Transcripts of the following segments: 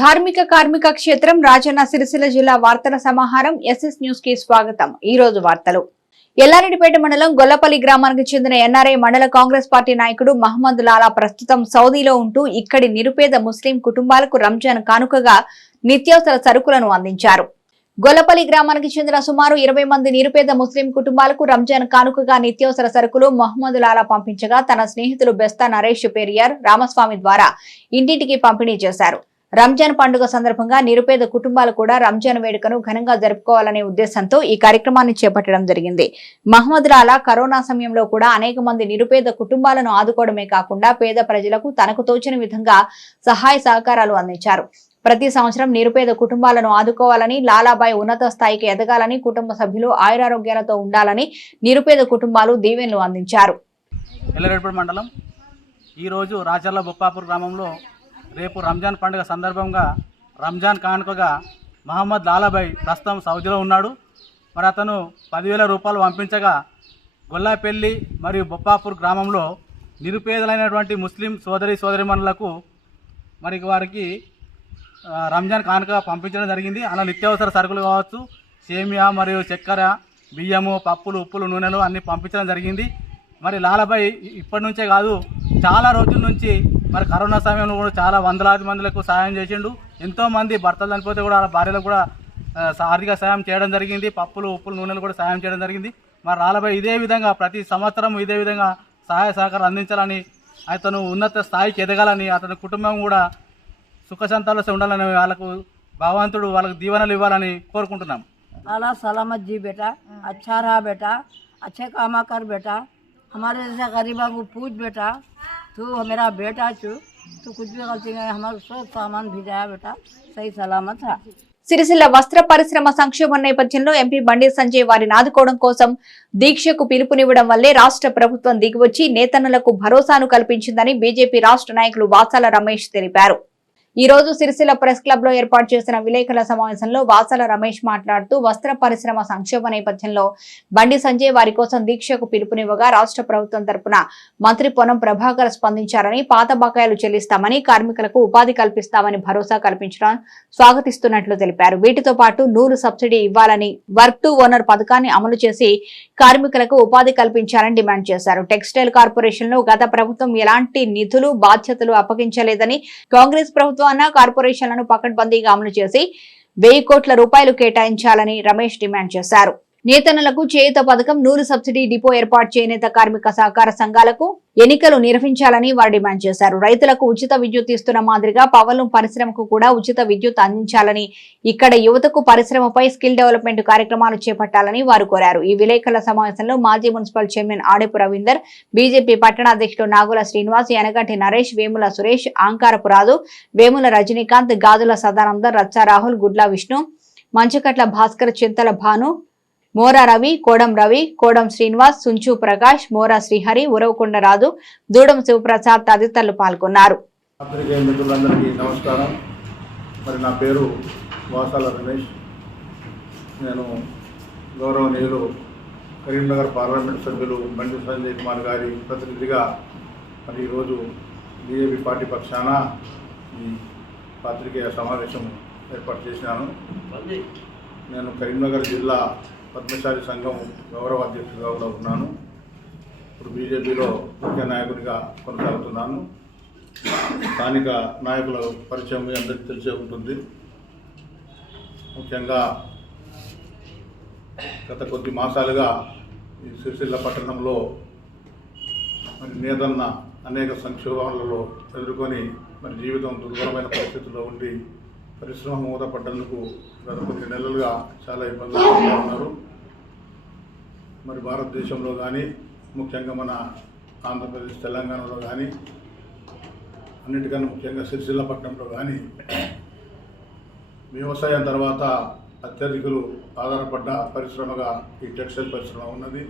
ధార్మిక కార్మిక క్షేత్రం రాజన్న సిరిసిల్ల జిల్లా వార్తల సమాహారం ఎస్ఎస్ న్యూస్ కి స్వాగతం। ఈ రోజు వార్తలు ఎల్లారెడ్డిపేట మండలం గొల్లపల్లి గ్రామానికి చెందిన ఎన్ఆర్ఐ మండల కాంగ్రెస్ పార్టీ నాయకుడు మహమ్మద్ లాలా ప్రస్తుతం సౌదీలో ఉంటూ ఇక్కడి నిరుపేద ముస్లిం కుటుంబాలకు రంజాన్ కానుకగా నిత్యావసర సరుకులను అందించారు। గొల్లపల్లి గ్రామానికి చెందిన సుమారు 20 మంది నిరుపేద ముస్లిం కుటుంబాలకు రంజాన్ కానుకగా నిత్యావసర సరుకులు మహమ్మద్ లాలా పంపించగా తన స్నేహితులు బెస్తా నరేష్ పెరియార్ రామస్వామి ద్వారా ఇంటింటికి పంపిణీ చేశారు। రంజాన్ పండుగ సందర్భంగా నిరుపేద కుటుంబాలు కూడా రంజాన్ వేడుకను ఘనంగా జరుపుకోవాలనే ఉద్దేశంతో ఈ కార్యక్రమాన్ని చేపట్టడం జరిగింది। మహమ్మద్ లాలా కరోనా సమయంలో కూడా అనేక మంది నిరుపేద కుటుంబాలను ఆదుకోవడమే కాకుండా పేద ప్రజలకు తనకు తోచిన విధంగా సహాయ సహకారాలు అందించారు। ప్రతి సంవత్సరం నిరుపేద కుటుంబాలను ఆదుకోవాలని, లాలాబాయ్ ఉన్నత స్థాయికి ఎదగాలని, కుటుంబ సభ్యులు ఆయురారోగ్యాలతో ఉండాలని నిరుపేద కుటుంబాలు దీవెనలు అందించారు। ఎల్లారెడ్డిపేట మండలం ఈ రోజు రాచర్ల బొప్పాపూర్ గ్రామంలో రేపు రంజాన్ పండుగ సందర్భంగా రంజాన్ కానుకగా మహమ్మద్ లాలాబాయ్ ప్రస్తుతం సౌదీలో ఉన్నాడు। మరి అతను 10,000 రూపాయలు పంపించగా గొల్లాపల్లి మరియు బొప్పాపూర్ గ్రామంలో నిరుపేదలైనటువంటి ముస్లిం సోదరిమణులకు మరి వారికి రంజాన్ కానుక పంపించడం జరిగింది। అలా నిత్యావసర సరుకులు కావచ్చు, సేమియా మరియు చక్కెర, బియ్యము, పప్పులు, ఉప్పులు, నూనెలు అన్నీ పంపించడం జరిగింది। మరి లాలాబాయ్ ఇప్పటి నుంచే కాదు, చాలా రోజుల నుంచి మరి కరోనా సమయంలో కూడా చాలా వందలాది మందిలకు సహాయం చేసిండు। ఎంతోమంది భర్తలు చనిపోతే కూడా వాళ్ళ భార్యలకు కూడా ఆర్థిక సహాయం చేయడం జరిగింది। పప్పులు, ఉప్పులు, నూనెలు కూడా సహాయం చేయడం జరిగింది। మరి లాలాబాయ్ ఇదే విధంగా ప్రతి సంవత్సరం ఇదే విధంగా సహాయ సహకారం అందించాలని, అతను ఉన్నత స్థాయికి ఎదగాలని, అతని కుటుంబం కూడా సుఖ సంతాలతో ఉండాలని వాళ్ళకు భగవంతుడు వాళ్ళకు దీవెనలు ఇవ్వాలని కోరుకుంటున్నాం। अल्लाह सलामत जी बेटा, अच्छा रहा बेटा, अच्छे कामा कर बेटा, हमारे जैसे गरीबा को पूछ बेटा, तू मेरा बेटा छू, तू कुछ भी गलती नहीं, हमारा सब सामान भिजाया बेटा, सही सलामत है। సిరిసిల్ల వస్త్ర పరిశ్రమ సంక్షోభం నేపథ్యంలో ఎంపీ బండి సంజయ్ వారిని ఆదుకోవడం కోసం దీక్షకు పిలుపునివ్వడం వల్లే రాష్ట్ర ప్రభుత్వం దిగివచ్చి నేతన్నలకు భరోసాను కల్పించిందని బీజేపీ రాష్ట్ర నాయకులు వాసాల రమేష్ తెలిపారు। ఈ రోజు సిరిసిల్ల ప్రెస్ క్లబ్ లో ఏర్పాటు చేసిన విలేకరుల సమావేశంలో వాసాల రమేష్ మాట్లాడుతూ వస్త్ర పరిశ్రమ సంక్షోభ నేపథ్యంలో బండి సంజయ్ వారి కోసం దీక్షకు పిలుపునివ్వగా రాష్ట్ర ప్రభుత్వం తరపున మంత్రి పొన్నం ప్రభాకర్ స్పందించారని, పాత బకాయిలు చెల్లిస్తామని, కార్మికులకు ఉపాధి కల్పిస్తామని భరోసా కల్పించడం స్వాగతిస్తున్నట్లు తెలిపారు। వీటితో పాటు 100 సబ్సిడీ ఇవ్వాలని, వర్క్ టు ఓనర్ పథకాన్ని అమలు చేసి కార్మికులకు ఉపాధి కల్పించాలని డిమాండ్ చేశారు। టెక్స్టైల్ కార్పొరేషన్ లో గత ప్రభుత్వం ఎలాంటి నిధులు, బాధ్యతలు అప్పగించలేదని, కాంగ్రెస్ ప్రభుత్వం కార్పొరేషన్లను పకడ్బందీగా అమలు చేసి 1000 కోట్ల రూపాయలు కేటాయించాలని రమేష్ డిమాండ్ చేశారు। నేతన్నలకు చేయూత పథకం, 100 సబ్సిడీ డిపో ఏర్పాటు చేనేత కార్మిక సహకార సంఘాలకు ఎన్నికలు నిర్వహించాలని వారు డిమాండ్ చేశారు। రైతులకు ఉచిత విద్యుత్ ఇస్తున్న మాదిరిగా పవర్ పరిశ్రమకు కూడా ఉచిత విద్యుత్ అందించాలని, ఇక్కడ యువతకు పరిశ్రమపై స్కిల్ డెవలప్మెంట్ కార్యక్రమాలు చేపట్టాలని వారు కోరారు। ఈ విలేకరుల సమావేశంలో మాజీ municipal chairman Adepu Ravinder, BJP పట్టణ అధ్యక్షుడు నాగుల శ్రీనివాస్, యనగంటి నరేష్, వేముల సురేష్, ఆంకారపు రాజు, వేముల రజనీకాంత్, గాజుల సదానంద, రచ్చా రాహుల్, గుడ్ల విష్ణు, మంచకట్ల భాస్కర్, చింతల భాను, మోరా రవి, కోడం రవి, కోడం శ్రీనివాస్, సుంచు ప్రకాష్, మోరా శ్రీహరి, ఉరవకొండ రాజు, దూడం శివప్రసాద్ తదితరులు పాల్గొన్నారు। మిత్రులందరికీ నమస్కారం। మరి నా పేరు వాసాల రమేష్। నేను గౌరవనీయులు కరీంనగర్ పార్లమెంట్ సభ్యులు బండి సంజయ్ కుమార్ గారి ప్రతినిధిగా మరి ఈరోజు బీజేపీ పార్టీ పక్షాన ఈ పాత్రికేయ సమావేశం ఏర్పాటు చేసినాను। నేను కరీంనగర్ జిల్లా పద్మశాలి సంఘం గౌరవ అధ్యక్షుడిగా కూడా ఉన్నాను। ఇప్పుడు బీజేపీలో ముఖ్య నాయకుడిగా కొనసాగుతున్నాను। స్థానిక నాయకుల పరిచయం మీ అందరికీ తెలిసే ఉంటుంది। ముఖ్యంగా గత కొద్ది మాసాలుగా ఈ సిరిసిల్ల పట్టణంలో మరి నేతన్న అనేక సంక్షోభాలలో ఎదుర్కొని మరి జీవితం దుర్భరమైన పరిస్థితుల్లో ఉండి పరిశ్రమ మూతపడ్డందుకు గత కొన్ని నెలలుగా చాలా ఇబ్బందులు ఉన్నారు। మరి భారతదేశంలో కానీ, ముఖ్యంగా మన ఆంధ్రప్రదేశ్, తెలంగాణలో కానీ, అన్నిటికన్నా ముఖ్యంగా సిరిసిల్ల పట్టణంలో కానీ వ్యవసాయం తర్వాత అత్యధికులు ఆధారపడ్డ పరిశ్రమగా ఈ టెక్స్టైల్ పరిశ్రమ ఉన్నది।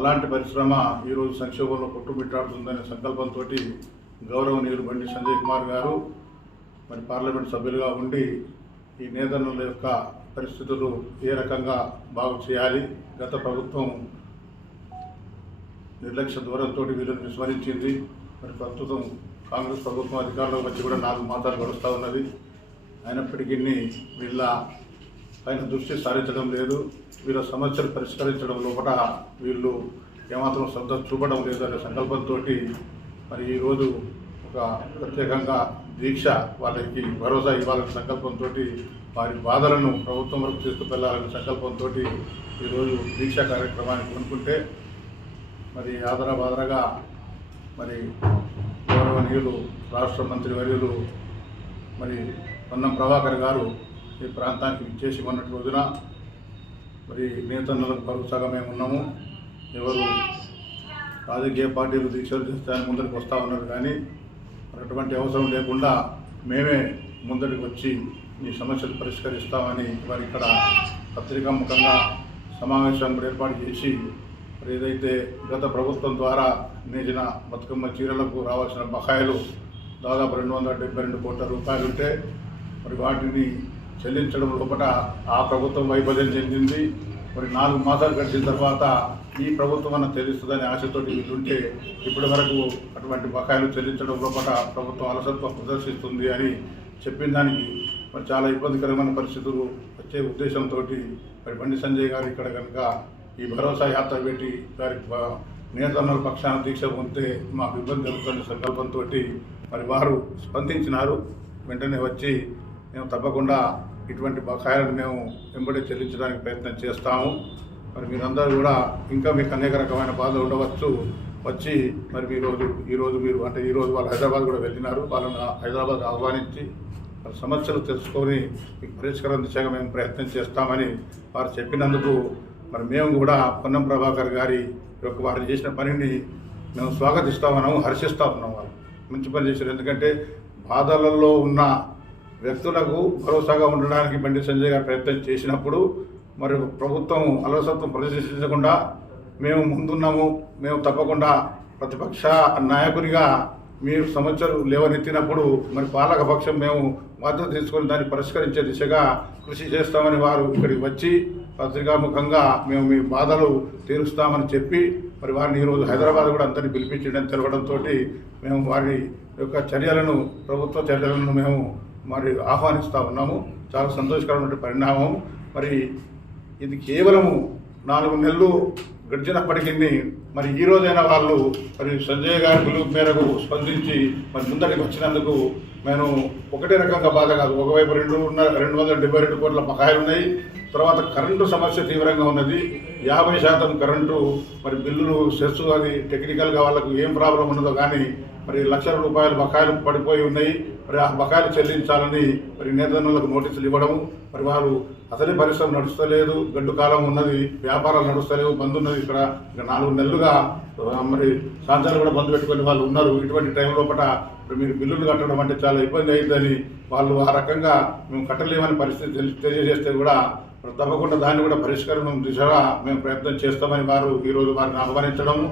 అలాంటి పరిశ్రమ ఈరోజు సంక్షోభంలో కొట్టుమిట్టాడుతుందనే సంకల్పంతో గౌరవనీయులు బండి సంజయ్ కుమార్ గారు మరి పార్లమెంట్ సభ్యులుగా ఉండి ఈ నేతన్నల యొక్క పరిస్థితులు ఏ రకంగా బాగు చేయాలి, గత ప్రభుత్వం నిర్లక్ష్య ధోరణితో వీళ్ళని విస్మరించింది। మరి ప్రస్తుతం కాంగ్రెస్ ప్రభుత్వం అధికారంలోకి వచ్చి కూడా 4 మాసాలు గడుస్తూ ఉన్నది। అయినప్పటికీ వీళ్ళ పైన దృష్టి సారించడం లేదు, వీళ్ళ సమస్యలు పరిష్కరించడం లోపల వీళ్ళు ఏమాత్రం శ్రద్ధ చూపడం లేదు అనే సంకల్పంతో మరి ఈరోజు ఒక ప్రత్యేకంగా దీక్ష వాళ్ళకి భరోసా ఇవ్వాలనే సంకల్పంతో వారి బాధలను ప్రభుత్వం వరకు తీసుకువెళ్ళాలనే సంకల్పంతో ఈరోజు దీక్షా కార్యక్రమాన్ని కొనుక్కుంటే మరి ఆదరబాదరగా మరి గౌరవనీయులు రాష్ట్ర మంత్రివర్యులు మరి పొన్నం ప్రభాకర్ గారు ఈ ప్రాంతానికి విచ్చేసి మొన్నటి రోజున మరి నేతన్నలకు భరోసాగా మేము ఉన్నాము. ఎవరు రాజకీయ పార్టీలు దీక్షలు చేస్తాయని ముందరికి వస్తూ ఉన్నారు, కానీ అటువంటి అవసరం లేకుండా మేమే ముందరికి వచ్చి ఈ సమస్యలు పరిష్కరిస్తామని వారు ఇక్కడ పత్రికాముఖంగా సమావేశం ఏర్పాటు చేసి మరి ఏదైతే గత ప్రభుత్వం ద్వారా నేసిన బతుకమ్మ చీరలకు రావాల్సిన బకాయిలు దాదాపు 272 కోట్ల రూపాయలు ఉంటే మరి వాటిని చెల్లించడం లోపల ఆ ప్రభుత్వం వైఫల్యం చెందింది. మరి 4 మాసాలు గడిచిన తర్వాత ఈ ప్రభుత్వం అన్న తెలుస్తుందనే ఆశతోటి వీళ్ళుంటే ఇప్పటి వరకు అటువంటి బకాయిలు చెల్లించడం లోపల ప్రభుత్వం అలసత్వం ప్రదర్శిస్తుంది అని చెప్పిన దానికి మరి చాలా ఇబ్బందికరమైన పరిస్థితులు వచ్చే ఉద్దేశంతో మరి బండి సంజయ్ గారు ఇక్కడ కనుక ఈ భరోసా యాత్ర పెట్టి వారి నేతన్నల పక్షాన దీక్ష పొందితే మాకు ఇబ్బంది జరుగుతున్న సంకల్పంతో మరి వారు స్పందించినారు. వెంటనే వచ్చి మేము తప్పకుండా ఇటువంటి బకాయిలను మేము వెంబడి చెల్లించడానికి ప్రయత్నం చేస్తాము. మరి మీరందరూ కూడా ఇంకా మీకు అనేక రకమైన బాధలు ఉండవచ్చు, వచ్చి మరి ఈరోజు వాళ్ళు హైదరాబాద్ కూడా వెళ్ళినారు. వాళ్ళని హైదరాబాద్ ఆహ్వానించి వారి సమస్యలు తెలుసుకొని మీకు పరిష్కారం దిశగా మేము ప్రయత్నం చేస్తామని వారు చెప్పినందుకు మరి మేము కూడా పొన్నం ప్రభాకర్ గారి యొక్క వారు చేసిన పనిని మేము స్వాగతిస్తా ఉన్నాము, హర్షిస్తూ ఉన్నాం. వాళ్ళు మంచి పని చేశారు. ఎందుకంటే బాధలలో ఉన్న వ్యక్తులకు భరోసాగా ఉండడానికి బండి సంజయ్ గారు ప్రయత్నం చేసినప్పుడు మరి ప్రభుత్వం అలసత్వం ప్రదర్శించకుండా మేము ముందున్నాము, మేము తప్పకుండా ప్రతిపక్ష నాయకునిగా మీరు సమస్యలు లేవనెత్తినప్పుడు మరి పాలకపక్షం మేము బాధ్యత తీసుకొని దాన్ని పరిష్కరించే దిశగా కృషి చేస్తామని వారు ఇక్కడికి వచ్చి పత్రికాముఖంగా మేము మీ బాధలు తీరుస్తామని చెప్పి మరి వారిని ఈరోజు హైదరాబాద్ కూడా అందరినీ పిలిపించడం తెలవడంతో మేము వారి యొక్క చర్యలను ప్రభుత్వ చర్యలను మేము మరి ఆహ్వానిస్తూ ఉన్నాము. చాలా సంతోషకరమైన పరిణామం. మరి ఇది కేవలము 4 నెలలు గడిచినప్పటికీ మరి ఈ రోజైనా వాళ్ళు మరి సంజయ్ గారి పిలుపు మేరకు స్పందించి మరి ముందరికి వచ్చినందుకు నేను ఒకటే రకంగా బాధ కాదు. ఒకవైపు 272 కోట్ల బకాయిలు ఉన్నాయి, తర్వాత కరెంటు సమస్య తీవ్రంగా ఉన్నది. 50% కరెంటు మరి బిల్లులు సెస్ అది టెక్నికల్గా వాళ్ళకు ఏం ప్రాబ్లం ఉన్నదో కానీ మరి లక్షల రూపాయల బకాయిలు పడిపోయి ఉన్నాయి. మరి ఆ బకాయిలు చెల్లించాలని మరి నేతన్నలకు నోటీసులు ఇవ్వడము, మరి వారు అసలే పరిశ్రమ నడుస్తలేదు, గడ్డు కాలం ఉన్నది, వ్యాపారాలు నడుస్తలేవు, బంద్ ఉన్నది. ఇక్కడ 4 నెలలుగా మరి సాయంత్రాలు కూడా బంద్ పెట్టుకొని వాళ్ళు ఉన్నారు. ఇటువంటి టైం లోపల మీరు బిల్లులు కట్టడం అంటే చాలా ఇబ్బంది అవుతుందని వాళ్ళు ఆ రకంగా మేము కట్టలేమని పరిస్థితి తెలియజేస్తే కూడా తప్పకుండా దాన్ని కూడా పరిష్కారం దిశగా మేము ప్రయత్నం చేస్తామని వారు ఈరోజు వారిని ఆహ్వానించడము,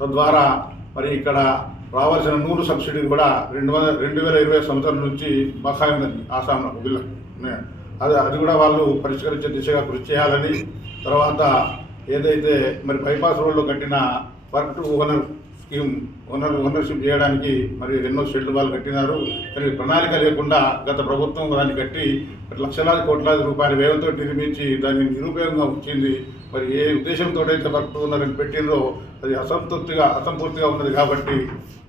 తద్వారా మరి ఇక్కడ రావాల్సిన 100 సబ్సిడీ కూడా 2020 సంవత్సరం నుంచి బకాయి ఉన్నది ఆసాంలో బిల్లు. అది కూడా వాళ్ళు పరిష్కరించే దిశగా కృషి చేయాలని, తర్వాత ఏదైతే మరి బైపాస్ రోడ్లో కట్టిన work to owner scheme ownership చేయడానికి మరి ఎన్నో షెడ్లు వాళ్ళు కట్టినారు. కానీ ప్రణాళిక లేకుండా గత ప్రభుత్వం దాన్ని కట్టి లక్షలాది కోట్లాది రూపాయల వ్యయంతో నిర్మించి దాన్ని నిరుపయోగంగా ఉంచింది. మరి ఏ ఉద్దేశంతో అయితే వర్క్ టు ఓనర్ని పెట్టినరో అది అసంపూర్తిగా ఉన్నది. కాబట్టి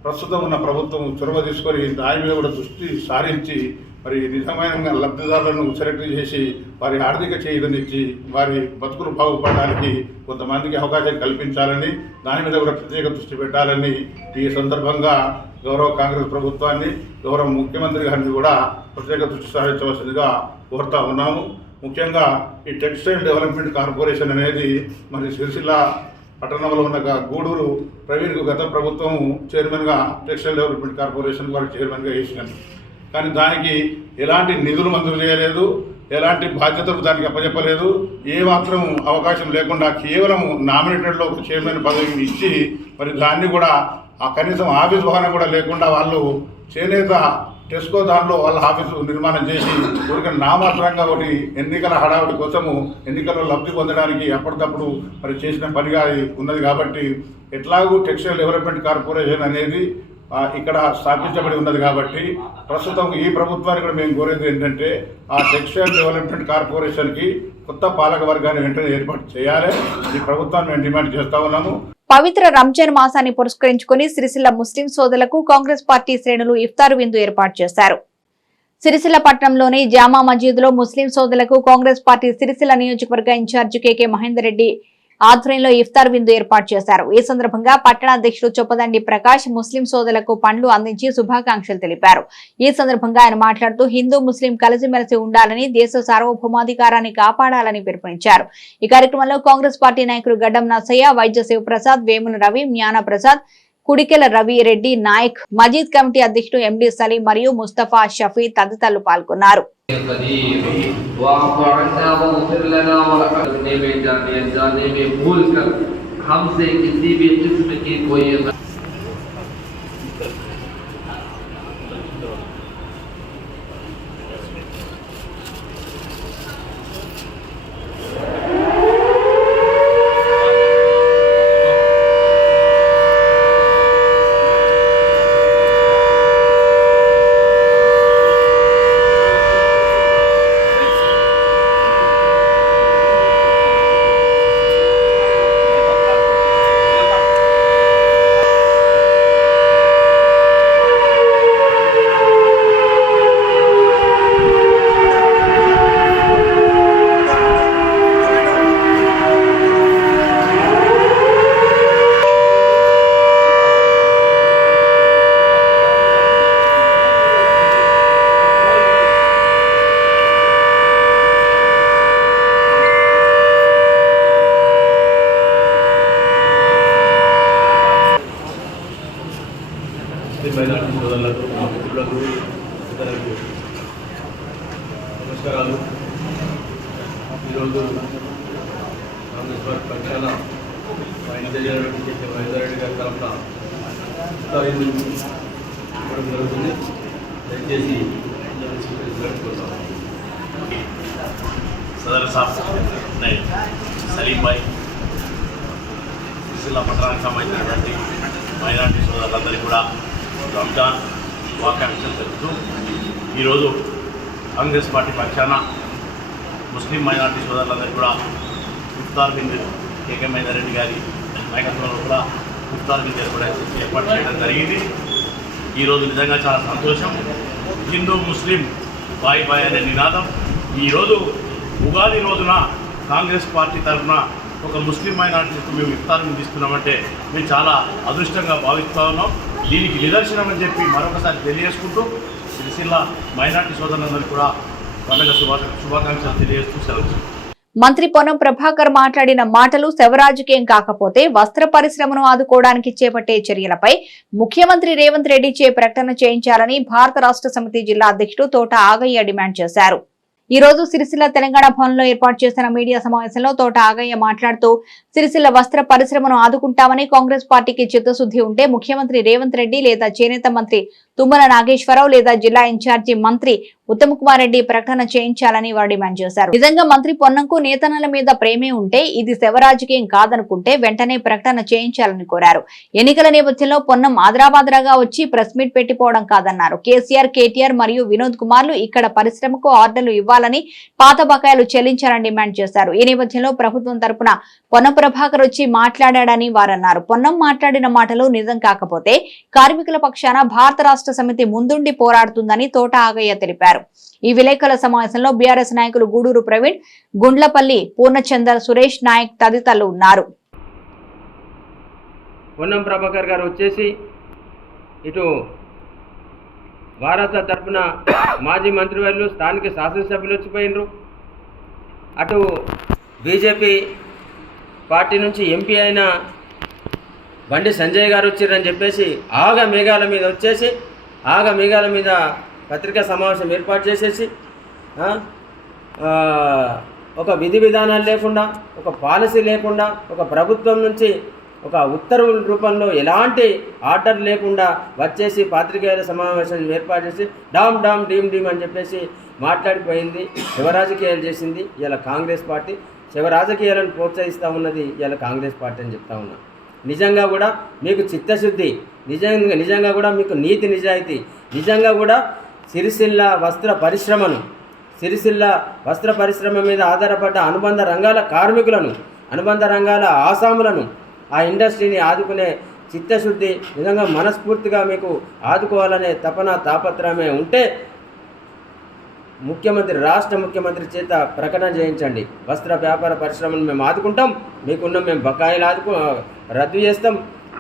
ప్రస్తుతం ఉన్న ప్రభుత్వం చొరవ తీసుకొని దాని మీద కూడా దృష్టి సారించి మరి నిజమైన లబ్ధిదారులను సెలెక్ట్ చేసి వారి ఆర్థిక చేయూతనిచ్చి వారి బతుకులు బాగుపడడానికి కొంతమందికి అవకాశం కల్పించాలని, దాని మీద కూడా ప్రత్యేక దృష్టి పెట్టాలని ఈ సందర్భంగా గౌరవ కాంగ్రెస్ ప్రభుత్వాన్ని, గౌరవ ముఖ్యమంత్రి గారిని కూడా ప్రత్యేక దృష్టి సారించవలసిందిగా కోరుతా ఉన్నాము. ముఖ్యంగా ఈ టెక్స్టైల్ డెవలప్మెంట్ కార్పొరేషన్ అనేది మరి సిరిసిల్ల పట్టణంలో ఉన్న గూడూరు ప్రవీణ్కు గత ప్రభుత్వం చైర్మన్గా టెక్స్టైల్ డెవలప్మెంట్ కార్పొరేషన్ వారికి చైర్మన్గా వేసినారు. కానీ దానికి ఎలాంటి నిధులు మంజూరు చేయలేదు, ఎలాంటి బాధ్యతలు దానికి అప్పచెప్పలేదు, ఏమాత్రం అవకాశం లేకుండా కేవలం నామినేటెడ్లో ఒక చైర్మన్ పదవిని ఇచ్చి మరి దాన్ని కూడా ఆ కనీసం ఆఫీస్ వాహనం కూడా లేకుండా వాళ్ళు చేనేత టెస్కో దానిలో వాళ్ళ ఆఫీసు నిర్మాణం చేసి ఊరికే నామాత్రంగా ఒకటి ఎన్నికల హడావుడి కోసము ఎన్నికల్లో లబ్ధి పొందడానికి అప్పటికప్పుడు మరి చేసిన పనిగా ఉన్నది. కాబట్టి ఎట్లాగూ టెక్స్టైల్ డెవలప్మెంట్ కార్పొరేషన్ అనేది ఇక్కడ స్థాపించబడి ఉన్నది కాబట్టి ప్రస్తుతం ఈ ప్రభుత్వానికి కూడా మేము కోరేది ఏంటంటే ఆ టెక్స్టైల్ డెవలప్మెంట్ కార్పొరేషన్కి కొత్త పాలక వర్గాన్ని వెంటనే ఏర్పాటు చేయాలి. ఈ ప్రభుత్వాన్ని మేము డిమాండ్ చేస్తా ఉన్నాము. పవిత్ర రంజాన్ మాసాన్ని పురస్కరించుకుని సిరిసిల్ల ముస్లిం సోదరులకు కాంగ్రెస్ పార్టీ శ్రేణులు ఇఫ్తార్ విందు ఏర్పాటు చేశారు. సిరిసిల్ల పట్టణంలోని జామా మసీదులో ముస్లిం సోదరులకు కాంగ్రెస్ పార్టీ సిరిసిల్ల నియోజకవర్గ ఇన్ఛార్జి కేకే మహేందర్ రెడ్డి ఆధ్వర్యంలో ఇఫ్తార్ విందు ఏర్పాటు చేశారు. ఈ సందర్భంగా పట్టణ అధ్యక్షుడు చొప్పదండి ప్రకాష్ ముస్లిం సోదరులకు పండ్లు అందించి శుభాకాంక్షలు తెలిపారు. ఈ సందర్భంగా ఆయన మాట్లాడుతూ హిందూ ముస్లిం కలిసిమెలిసి ఉండాలని, దేశ సార్వభౌమాధికారాన్ని కాపాడాలని పిలుపునిచ్చారు. ఈ కార్యక్రమంలో కాంగ్రెస్ పార్టీ నాయకులు గడ్డం నర్సయ్య, వైద్య శివప్రసాద్, వేముల రవి, జ్ఞాన ప్రసాద్, కుడికెల రవి రెడ్డి నాయక్, మజీద్ కమిటీ అధ్యక్షుడు ఎండి సలీం మరియు ముస్తఫా షఫీ తదితరులు పాల్గొన్నారు. నమస్కారాలు. ఈరోజు కాంగ్రెస్ పార్టీ పక్షాన మా ఇంటి వైద్యరెడ్డి గారి తరఫున ఇవ్వడం జరుగుతుంది. దయచేసి सदर साहब ने सलीम भाई సిరిసిల్ల పట్టణానికి సంబంధించినటువంటి మైనార్టీ సోదరులందరికీ కూడా రంజాన్ శుభాకాంక్షలు తెలుపుతూ ఈరోజు కాంగ్రెస్ పార్టీ పక్షాన ముస్లిం మైనార్టీ సోదరులందరికీ కూడా ఇఫ్తార్ విందు కేకే మహేందర్ రెడ్డి గారి నాయకత్వంలో కూడా ఇఫ్తార్ విందు ఏర్పాటు చేయడం జరిగింది. ఈరోజు నిజంగా చాలా సంతోషం. హిందూ ముస్లిం బాయ్ బాయ్ అనే నినాదం ఈరోజు ఉగాది రోజున కాంగ్రెస్ పార్టీ తరఫున ఒక ముస్లిం మైనార్టీలకు మేము ఇఫ్తార్ ఇస్తున్నామంటే మేము చాలా అదృష్టంగా భావిస్తూ ఉన్నాం. దీనికి నిదర్శనం అని చెప్పి మరొకసారి తెలియజేసుకుంటూ సిరిసిల్ల మైనార్టీ సోదరులందరికీ కూడా పండుగ శుభాకాంక్షలు తెలియజేస్తూ సెలవు. మంత్రి పొన్నం ప్రభాకర్ మాట్లాడిన మాటలు శవరాజకీయం కాకపోతే వస్త్ర పరిశ్రమను ఆదుకోవడానికి చేపట్టే చర్యలపై ముఖ్యమంత్రి రేవంత్ రెడ్డిచే ప్రకటన చేయించాలని భారత రాష్ట్ర సమితి జిల్లా అధ్యక్షుడు తోట ఆగయ్య డిమాండ్ చేశారు. ఈ రోజు సిరిసిల్ల తెలంగాణ భవన్లో ఏర్పాటు చేసిన మీడియా సమావేశంలో తోట ఆగయ్య మాట్లాడుతూ సిరిసిల్ల వస్త్ర పరిశ్రమను ఆదుకుంటామని కాంగ్రెస్ పార్టీకి చిత్తశుద్ధి ఉంటే ముఖ్యమంత్రి రేవంత్ రెడ్డి లేదా చేనేత మంత్రి తుమ్మల నాగేశ్వరరావు లేదా జిల్లా ఇన్ఛార్జి మంత్రి ఉత్తమ్ కుమార్ రెడ్డి ప్రకటన చేయించాలని వారు డిమాండ్ చేశారు. నిజంగా మంత్రి పొన్నంకు నేతన్నల మీద ప్రేమే ఉంటే ఇది శవరాజకీయం కాదనుకుంటే వెంటనే ప్రకటన చేయించాలని కోరారు. ఎన్నికల నేపథ్యంలో పొన్నం ఆదరాబాదరాగా వచ్చి ప్రెస్ మీట్ పెట్టిపోవడం కాదన్నారు. కేసీఆర్, కేటీఆర్ మరియు వినోద్ కుమార్లు ఇక్కడ పరిశ్రమకు ఆర్డర్లు ఇవ్వాలని, పాత బకాయిలు చెల్లించాలని డిమాండ్ చేశారు. ఈ నేపథ్యంలో ప్రభుత్వం తరపున పొన్నం ప్రభాకర్ వచ్చి మాట్లాడాడని వారన్నారు. పొన్నం మాట్లాడిన మాటలు నిజం కాకపోతే కార్మికుల పక్షాన భారత రాష్ట్ర సమితి ముందుండి పోరాడుతుందని తోట ఆగయ్య తెలిపారు. ఈ విలేకరుల సమావేశంలో బీఆర్ఎస్ నాయకులు గూడూరు ప్రవీణ్, గుండ్లపల్లి పూర్ణచందర్, సురేష్ నాయక్ తదితరులు ఉన్నారు. పొన్నం ప్రభాకర్ గారు వచ్చేసి ఇటు భారత తరఫున మాజీ మంత్రివర్యులు, స్థానిక శాసనసభ్యులు వచ్చిపోయినరు, అటు బీజేపీ పార్టీ నుంచి ఎంపీ అయిన బండి సంజయ్ గారు వచ్చిర్రని చెప్పేసి ఆగ మేఘాల మీద పత్రికా సమావేశం ఏర్పాటు చేసేసి ఒక విధి విధానాలు లేకుండా, ఒక పాలసీ లేకుండా, ఒక ప్రభుత్వం నుంచి ఒక ఉత్తర్వుల రూపంలో ఎలాంటి ఆర్డర్ లేకుండా వచ్చేసి పాత్రికేయుల సమావేశం ఏర్పాటు చేసి డామ్ డామ్ డీమ్ డీమ్ అని చెప్పేసి మాట్లాడిపోయింది. శివరాజకీయాలు చేసింది ఇలా కాంగ్రెస్ పార్టీ. శివరాజకీయాలను ప్రోత్సహిస్తూ ఉన్నది ఇలా కాంగ్రెస్ పార్టీ అని చెప్తా ఉన్నా. నిజంగా కూడా మీకు చిత్తశుద్ధి, నిజంగా కూడా మీకు నీతి నిజాయితీ, నిజంగా కూడా సిరిసిల్ల వస్త్ర పరిశ్రమ మీద ఆధారపడ్డ అనుబంధ రంగాల కార్మికులను, అనుబంధ రంగాల ఆసాములను, ఆ ఇండస్ట్రీని ఆదుకునే చిత్తశుద్ధి, నిజంగా మనస్ఫూర్తిగా మీకు ఆదుకోవాలనే తపన తాపత్రయమే ఉంటే రాష్ట్ర ముఖ్యమంత్రి చేత ప్రకటన చేయించండి. వస్త్ర వ్యాపార పరిశ్రమను మేము ఆదుకుంటాం, మేము బకాయిలు రద్దు చేస్తాం,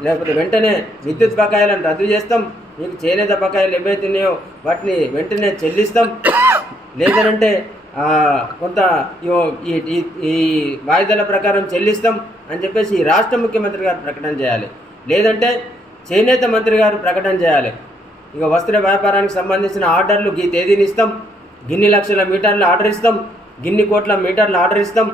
లేకపోతే వెంటనే విద్యుత్ బకాయిలను రద్దు చేస్తాం, మీకు చేనేత బకాయిలు ఏవైతున్నాయో వాటిని వెంటనే చెల్లిస్తాం, లేదనంటే కొంత ఈ వాయిదాల ప్రకారం చెల్లిస్తాం అని చెప్పేసి రాష్ట్ర ముఖ్యమంత్రి గారు ప్రకటన చేయాలి. లేదంటే చేనేత మంత్రి గారు ప్రకటన చేయాలి. ఇక వస్త్ర వ్యాపారానికి సంబంధించిన ఆర్డర్లు ఈ తేదీని ఇస్తాం, గిన్ని లక్షల మీటర్లు ఆర్డర్ ఇస్తాం, గిన్ని కోట్ల మీటర్లు ఆర్డర్ ఇస్తాం,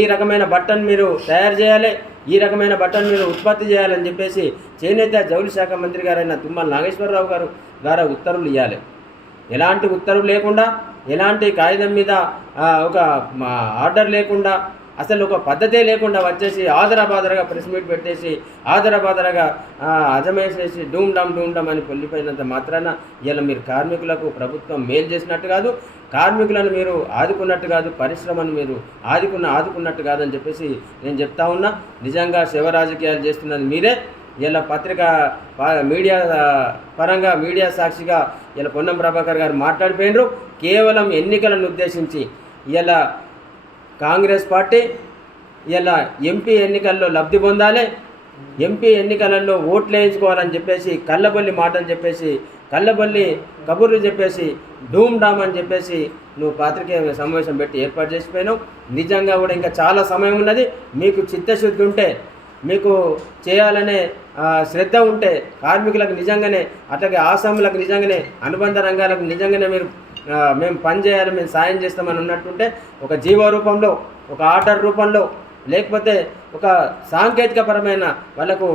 ఈ రకమైన బట్టను మీరు తయారు చేయాలి, ఈ రకమైన బట్టను మీరు ఉత్పత్తి చేయాలని చెప్పేసి చేనేత జౌళి శాఖ మంత్రి గారైన తుమ్మల నాగేశ్వరరావు గారు ద్వారా ఉత్తర్వులు ఇవ్వాలి. ఎలాంటి ఉత్తర్వు లేకుండా, ఎలాంటి కాగితం మీద ఒక ఆర్డర్ లేకుండా, అసలు ఒక పద్ధతే లేకుండా వచ్చేసి ఆదరాబాదరగా ప్రెస్ మీట్ పెట్టేసి ఆదరాబాదరగా అజమేసేసి డూమ్ డమ్ అని పొల్లిపోయినంత మాత్రాన ఇలా మీరు కార్మికులకు ప్రభుత్వం మేలు చేసినట్టు కాదు, కార్మికులను మీరు ఆదుకున్నట్టు కాదు, పరిశ్రమను మీరు ఆదుకున్నట్టు కాదని చెప్పేసి నేను చెప్తా ఉన్నా. నిజంగా శివ రాజకీయాలు చేస్తున్నది మీరే. ఇలా మీడియా పరంగా మీడియా సాక్షిగా ఇలా పొన్నం ప్రభాకర్ గారు మాట్లాడిపోయినారు. కేవలం ఎన్నికలను ఉద్దేశించి ఇలా కాంగ్రెస్ పార్టీ ఇలా ఎంపీ ఎన్నికల్లో లబ్ధి పొందాలి, ఎంపీ ఎన్నికలలో ఓట్లు వేయించుకోవాలని చెప్పేసి కళ్ళబొల్లి మాటలు చెప్పేసి, కళ్ళబొల్లి కబుర్లు చెప్పేసి, డూమ్ డామ్ అని చెప్పేసి నువ్వు పాత్రికేయ సమావేశం పెట్టి ఏర్పాటు చేసిపోయినావు. నిజంగా కూడా ఇంకా చాలా సమయం ఉన్నది. మీకు చిత్తశుద్ధి ఉంటే, మీకు చేయాలనే శ్రద్ధ ఉంటే, కార్మికులకు నిజంగానే, అట్లాగే ఆసాములకు నిజంగానే, అనుబంధ రంగాలకు నిజంగానే మేము పని చేయాలి, మేము సాయం చేస్తామని ఉన్నట్టుంటే ఒక జీవో రూపంలో, ఒక ఆర్డర్ రూపంలో, లేకపోతే ఒక సాంకేతికపరమైన వాళ్ళకు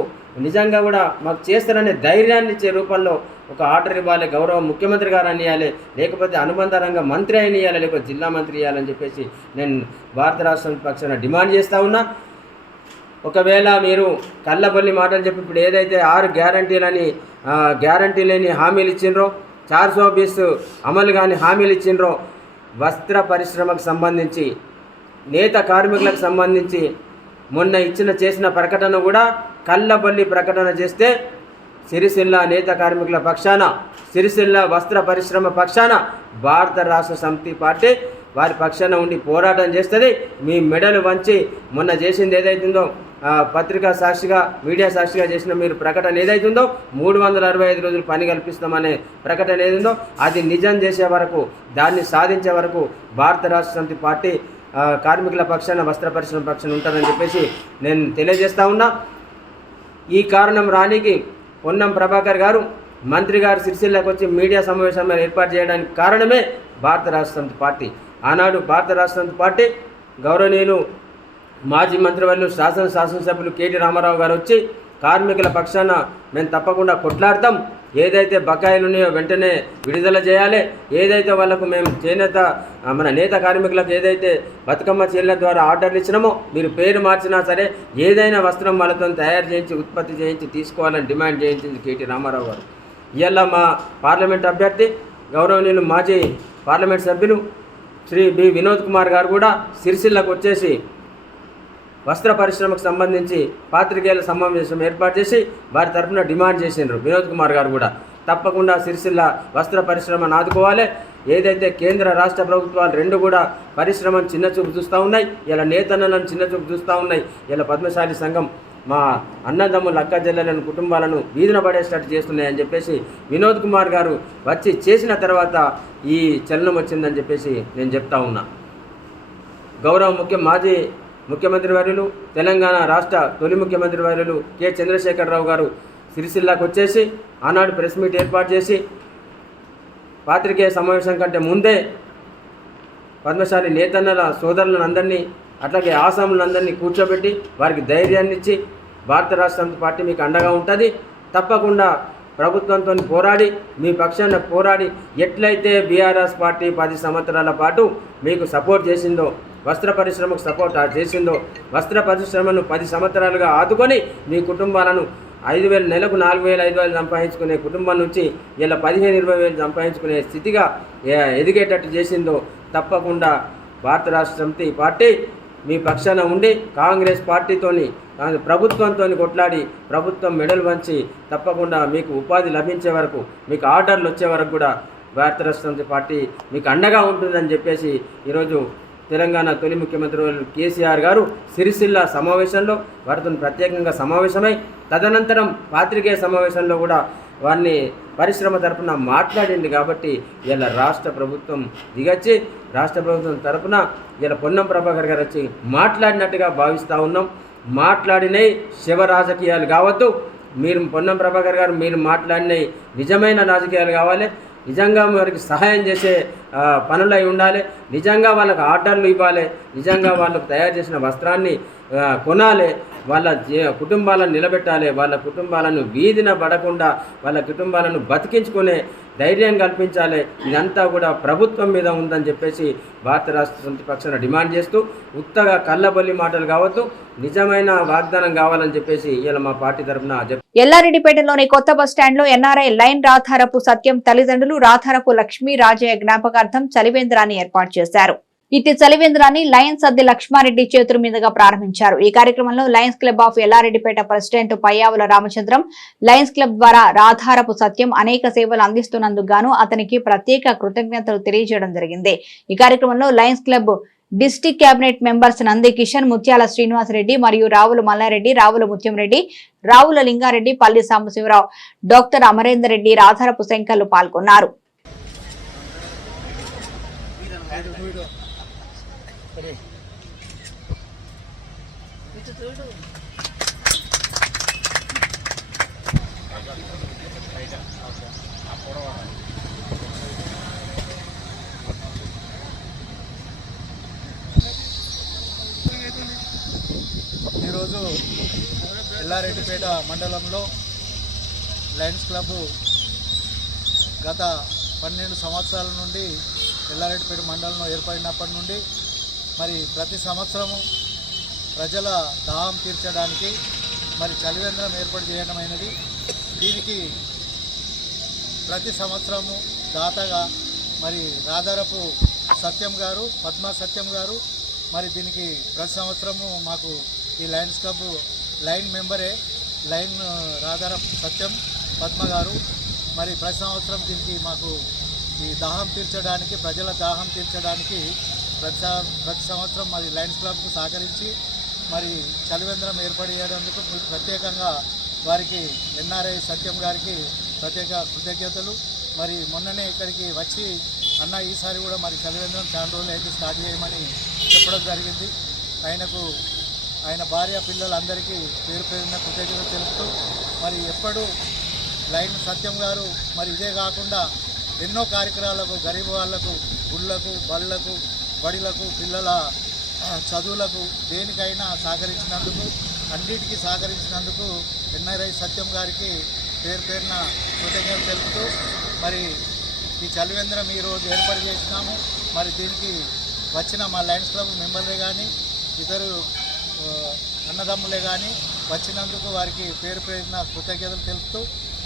నిజంగా కూడా మాకు చేస్తారనే ధైర్యాన్ని ఇచ్చే రూపంలో ఒక ఆర్డర్ ఇవ్వాలి. గౌరవ ముఖ్యమంత్రి గారు అని ఇవ్వాలి, లేకపోతే అనుబంధ రంగ మంత్రి అయిన ఇవ్వాలి, లేకపోతే జిల్లా మంత్రి ఇవ్వాలని చెప్పేసి నేను భారత రాష్ట్ర పక్షాన డిమాండ్ చేస్తూ ఉన్నా. ఒకవేళ మీరు కళ్ళబొల్లి మాటలు చెప్పి ఇప్పుడు ఏదైతే 6 గ్యారంటీ లేని హామీలు ఇచ్చిండ్రో, 420 అమలు కానీ హామీలు ఇచ్చిండ్రో, వస్త్ర పరిశ్రమకు సంబంధించి, నేత కార్మికులకు సంబంధించి మొన్న చేసిన ప్రకటన కూడా కళ్ళబొల్లి ప్రకటన చేస్తే సిరిసిల్ల నేత కార్మికుల పక్షాన, సిరిసిల్ల వస్త్ర పరిశ్రమ పక్షాన భారత రాష్ట్ర సమితి పార్టీ వారి పక్షాన ఉండి పోరాటం చేస్తుంది. మీ మెడలు వంచి మొన్న చేసింది ఏదైతుందో పత్రికా సాక్షిగా, మీడియా సాక్షిగా చేసిన మీరు ప్రకటన ఏదైతుందో 365 రోజులు పని కల్పిస్తామనే ప్రకటన ఏదైందో అది నిజం చేసే వరకు, దాన్ని సాధించే వరకు భారత రాష్ట్ర సమితి పార్టీ కార్మికుల పక్షాన, వస్త్ర పరిశ్రమ పక్షాన ఉంటుందని చెప్పేసి నేను తెలియజేస్తా ఉన్నా. ఈ కారణం రానికి పొన్నం ప్రభాకర్ గారు మంత్రి గారు సిరిసిల్లకు వచ్చి మీడియా సమావేశం ఏర్పాటు చేయడానికి కారణమే భారత రాష్ట్ర సమితి పార్టీ. ఆనాడు భారత రాష్ట్ర సమితి పార్టీ గౌరవనీయులు మాజీ మంత్రివర్యులు శాసనసభ్యులు కేటీ రామారావు గారు వచ్చి కార్మికుల పక్షాన మేము తప్పకుండా కొట్లాడతాం, ఏదైతే బకాయిలు ఉన్నాయో వెంటనే విడుదల చేయాలి, ఏదైతే వాళ్ళకు మేము మన నేత కార్మికులకు ఏదైతే బతుకమ్మ చీరల ద్వారా ఆర్డర్లు ఇచ్చినామో మీరు పేరు మార్చినా సరే ఏదైనా వస్త్రం వాళ్ళతో తయారు చేయించి, ఉత్పత్తి చేయించి తీసుకోవాలని డిమాండ్ చేయించింది కేటీ రామారావు గారు. ఇవాళ మా పార్లమెంట్ అభ్యర్థి గౌరవనీయులు మాజీ పార్లమెంట్ సభ్యులు శ్రీ బి వినోద్ కుమార్ గారు కూడా సిరిసిల్లకు వచ్చేసి వస్త్ర పరిశ్రమకు సంబంధించి పాత్రికేయుల సమావేశం ఏర్పాటు చేసి వారి తరఫున డిమాండ్ చేసిండ్రు. వినోద్ కుమార్ గారు కూడా తప్పకుండా సిరిసిల్ల వస్త్ర పరిశ్రమను ఆదుకోవాలి. ఏదైతే కేంద్ర రాష్ట్ర ప్రభుత్వాలు రెండు కూడా పరిశ్రమను చిన్నచూపు చూస్తూ ఉన్నాయి, ఇలా నేతన్నలను చిన్నచూపు చూస్తూ ఉన్నాయి, ఇలా పద్మశాలి సంఘం మా అన్నదమ్ముల అక్క చెల్లెలను కుటుంబాలను వీధిన పడేటట్టు చేస్తున్నాయని చెప్పేసి వినోద్ కుమార్ గారు వచ్చి చేసిన తర్వాత ఈ చలనం వచ్చిందని చెప్పేసి నేను చెప్తా ఉన్నా. గౌరవ మాజీ ముఖ్యమంత్రి వర్యులు, తెలంగాణ రాష్ట్ర తొలి ముఖ్యమంత్రి వర్యులు కె చంద్రశేఖరరావు గారు సిరిసిల్లాకు వచ్చేసి ఆనాడు ప్రెస్ మీట్ ఏర్పాటు చేసి పాత్రికేయ సమావేశం కంటే ముందే పద్మశాలి నేతన్నల సోదరులను అందరినీ, అట్లాగే ఆసాములందరినీ కూర్చోబెట్టి వారికి ధైర్యాన్ని ఇచ్చి భారత రాష్ట్ర సమితి పార్టీ మీకు అండగా ఉంటుంది, తప్పకుండా ప్రభుత్వంతో పోరాడి మీ పక్షాన పోరాడి ఎట్లయితే బీఆర్ఎస్ పార్టీ 10 సంవత్సరాల పాటు మీకు సపోర్ట్ చేసిందో వస్త్ర పరిశ్రమకు సపోర్ట్ చేసిందో, వస్త్ర పరిశ్రమను 10 సంవత్సరాలుగా ఆదుకొని మీ కుటుంబాలను 5,000 నెలకు 4,000 5,000 సంపాదించుకునే కుటుంబం నుంచి ఇలా 15,000-20,000 సంపాదించుకునే స్థితిగా ఎదిగేటట్టు చేసిందో, తప్పకుండా భారత రాష్ట్ర సమితి పార్టీ మీ పక్షాన ఉండి కాంగ్రెస్ పార్టీతోని ప్రభుత్వంతో కొట్లాడి ప్రభుత్వం మెడలు వంచి తప్పకుండా మీకు ఉపాధి లభించే వరకు, మీకు ఆర్డర్లు వచ్చే వరకు కూడా భారత రాష్ట్ర సమితి పార్టీ మీకు అండగా ఉంటుందని చెప్పేసి ఈరోజు తెలంగాణ తొలి ముఖ్యమంత్రి కేసీఆర్ గారు సిరిసిల్ల సమావేశంలో వారితో ప్రత్యేకంగా సమావేశమై తదనంతరం పాత్రికేయ సమావేశంలో కూడా వారిని పరిశ్రమ తరపున మాట్లాడింది. కాబట్టి ఇలా రాష్ట్ర ప్రభుత్వం దిగచ్చి రాష్ట్ర ప్రభుత్వం తరపున ఇలా పొన్నం ప్రభాకర్ గారు వచ్చి మాట్లాడినట్టుగా భావిస్తూ ఉన్నాం. మాట్లాడినవి శివ రాజకీయాలు కావద్దు. మీరు పొన్నం ప్రభాకర్ గారు మీరు మాట్లాడినవి నిజమైన రాజకీయాలు కావాలి. నిజంగా వారికి సహాయం చేసే పనులై ఉండాలి. నిజంగా వాళ్ళకి ఆర్డర్లు ఇవ్వాలి. నిజంగా వాళ్ళకు తయారు చేసిన వస్త్రాన్ని కొనాలి. వాళ్ళ కుటుంబాలను నిలబెట్టాలి. వాళ్ళ కుటుంబాలను వీధిన పడకుండా వాళ్ళ కుటుంబాలను బతికించుకునే ధైర్యం కల్పించాలి. ఇదంతా కూడా ప్రభుత్వం మీద ఉందని చెప్పేసి భారత రాష్ట్ర సమితి పక్షాన డిమాండ్ చేస్తూ, ఉత్తగా కళ్ళబొల్లి మాటలు కావద్దు, నిజమైన వాగ్దానం కావాలని చెప్పేసి ఇలా మా పార్టీ తరఫున ఎల్లారెడ్డిపేటలోని కొత్త బస్టాండ్ లో ఎన్ఆర్ఐ లైన్ రాధారపు సత్యం తల్లిదండ్రులు రాధారపు లక్ష్మీ రాజయ్య జ్ఞాపకార్థం చలివేంద్రాన్ని ఏర్పాటు చేశారు. ఇటు చలివేంద్రాన్ని లయన్స్ అద్దె లక్ష్మారెడ్డి చేతుల మీదుగా ప్రారంభించారు. ఈ కార్యక్రమంలో Lions club of Yellareddypet president Payyavula Ramachandram, Lions club ద్వారా రాధారపు సత్యం అనేక సేవలు అందిస్తున్నందుకు గాను అతనికి ప్రత్యేక కృతజ్ఞతలు తెలియజేయడం జరిగింది. ఈ కార్యక్రమంలో Lions club district cabinet members Nandi Kishan, ముత్యాల శ్రీనివాసరెడ్డి మరియు రావుల మల్లారెడ్డి, రావుల ముత్యంరెడ్డి, రావుల లింగారెడ్డి, పల్లి సాంబశివరావు, డాక్టర్ అమరేందర్ రెడ్డి, రాధారపు శంకర్లు పాల్గొన్నారు. ఈరోజు ఎల్లారెడ్డిపేట మండలంలో లయన్స్ క్లబ్ గత 12 సంవత్సరాల నుండి ఎల్లారెడ్డిపేట మండలంలో ఏర్పడినప్పటి నుండి మరి ప్రతి సంవత్సరము ప్రజల దాహం తీర్చడానికి మరి చలివేంద్రం ఏర్పాటు చేయడమైనది. దీనికి ప్రతి సంవత్సరము దాతగా మరి రాధారపు సత్యం గారు, పద్మా సత్యం గారు మరి దీనికి ప్రతి సంవత్సరము మాకు ఈ లయన్స్ క్లబ్ లైన్ మెంబరే లైన్ రాధారపు సత్యం పద్మ గారు మరి ప్రతి సంవత్సరం దీనికి మాకు ఈ దాహం తీర్చడానికి, ప్రజల దాహం తీర్చడానికి ప్రతి సంవత్సరం మరి లయన్స్ క్లబ్కు సహకరించి మరి చలివేంద్రం ఏర్పాటు చేయడానికి ప్రత్యేకంగా వారికి ఎన్ఆర్ఐ సత్యం గారికి ప్రత్యేక కృతజ్ఞతలు. మరి మొన్ననే ఇక్కడికి వచ్చి అన్న ఈసారి కూడా మరి చలివేంద్రం చాలా రోజులు అయితే స్టార్ట్ చేయమని చెప్పడం జరిగింది. ఆయన భార్య పిల్లలందరికీ పేరు పేరున కృతజ్ఞతలు తెలుపుతూ మరి ఎప్పుడు లైన్ సత్యం గారు మరి ఇదే కాకుండా ఎన్నో కార్యక్రమాలకు, గరీబ్ వాళ్లకు, గుళ్ళకు, బళ్ళకు, బడిలకు, పిల్లల చదువులకు దేనికైనా సహకరించినందుకు, అన్నిటికీ సహకరించినందుకు ఎన్ఆర్ఐ సత్యం గారికి పేరు పేరున కృతజ్ఞతలు తెలుపుతూ మరి ఈ చలివేంద్రం ఈరోజు ఏర్పాటు చేసినాము. మరి దీనికి వచ్చిన మా లయన్స్ క్లబ్ మెంబర్లే కానీ ఇతరు అన్నదమ్ములే కానీ వచ్చినందుకు వారికి పేరు పేరున కృతజ్ఞతలు తెలుపుతూ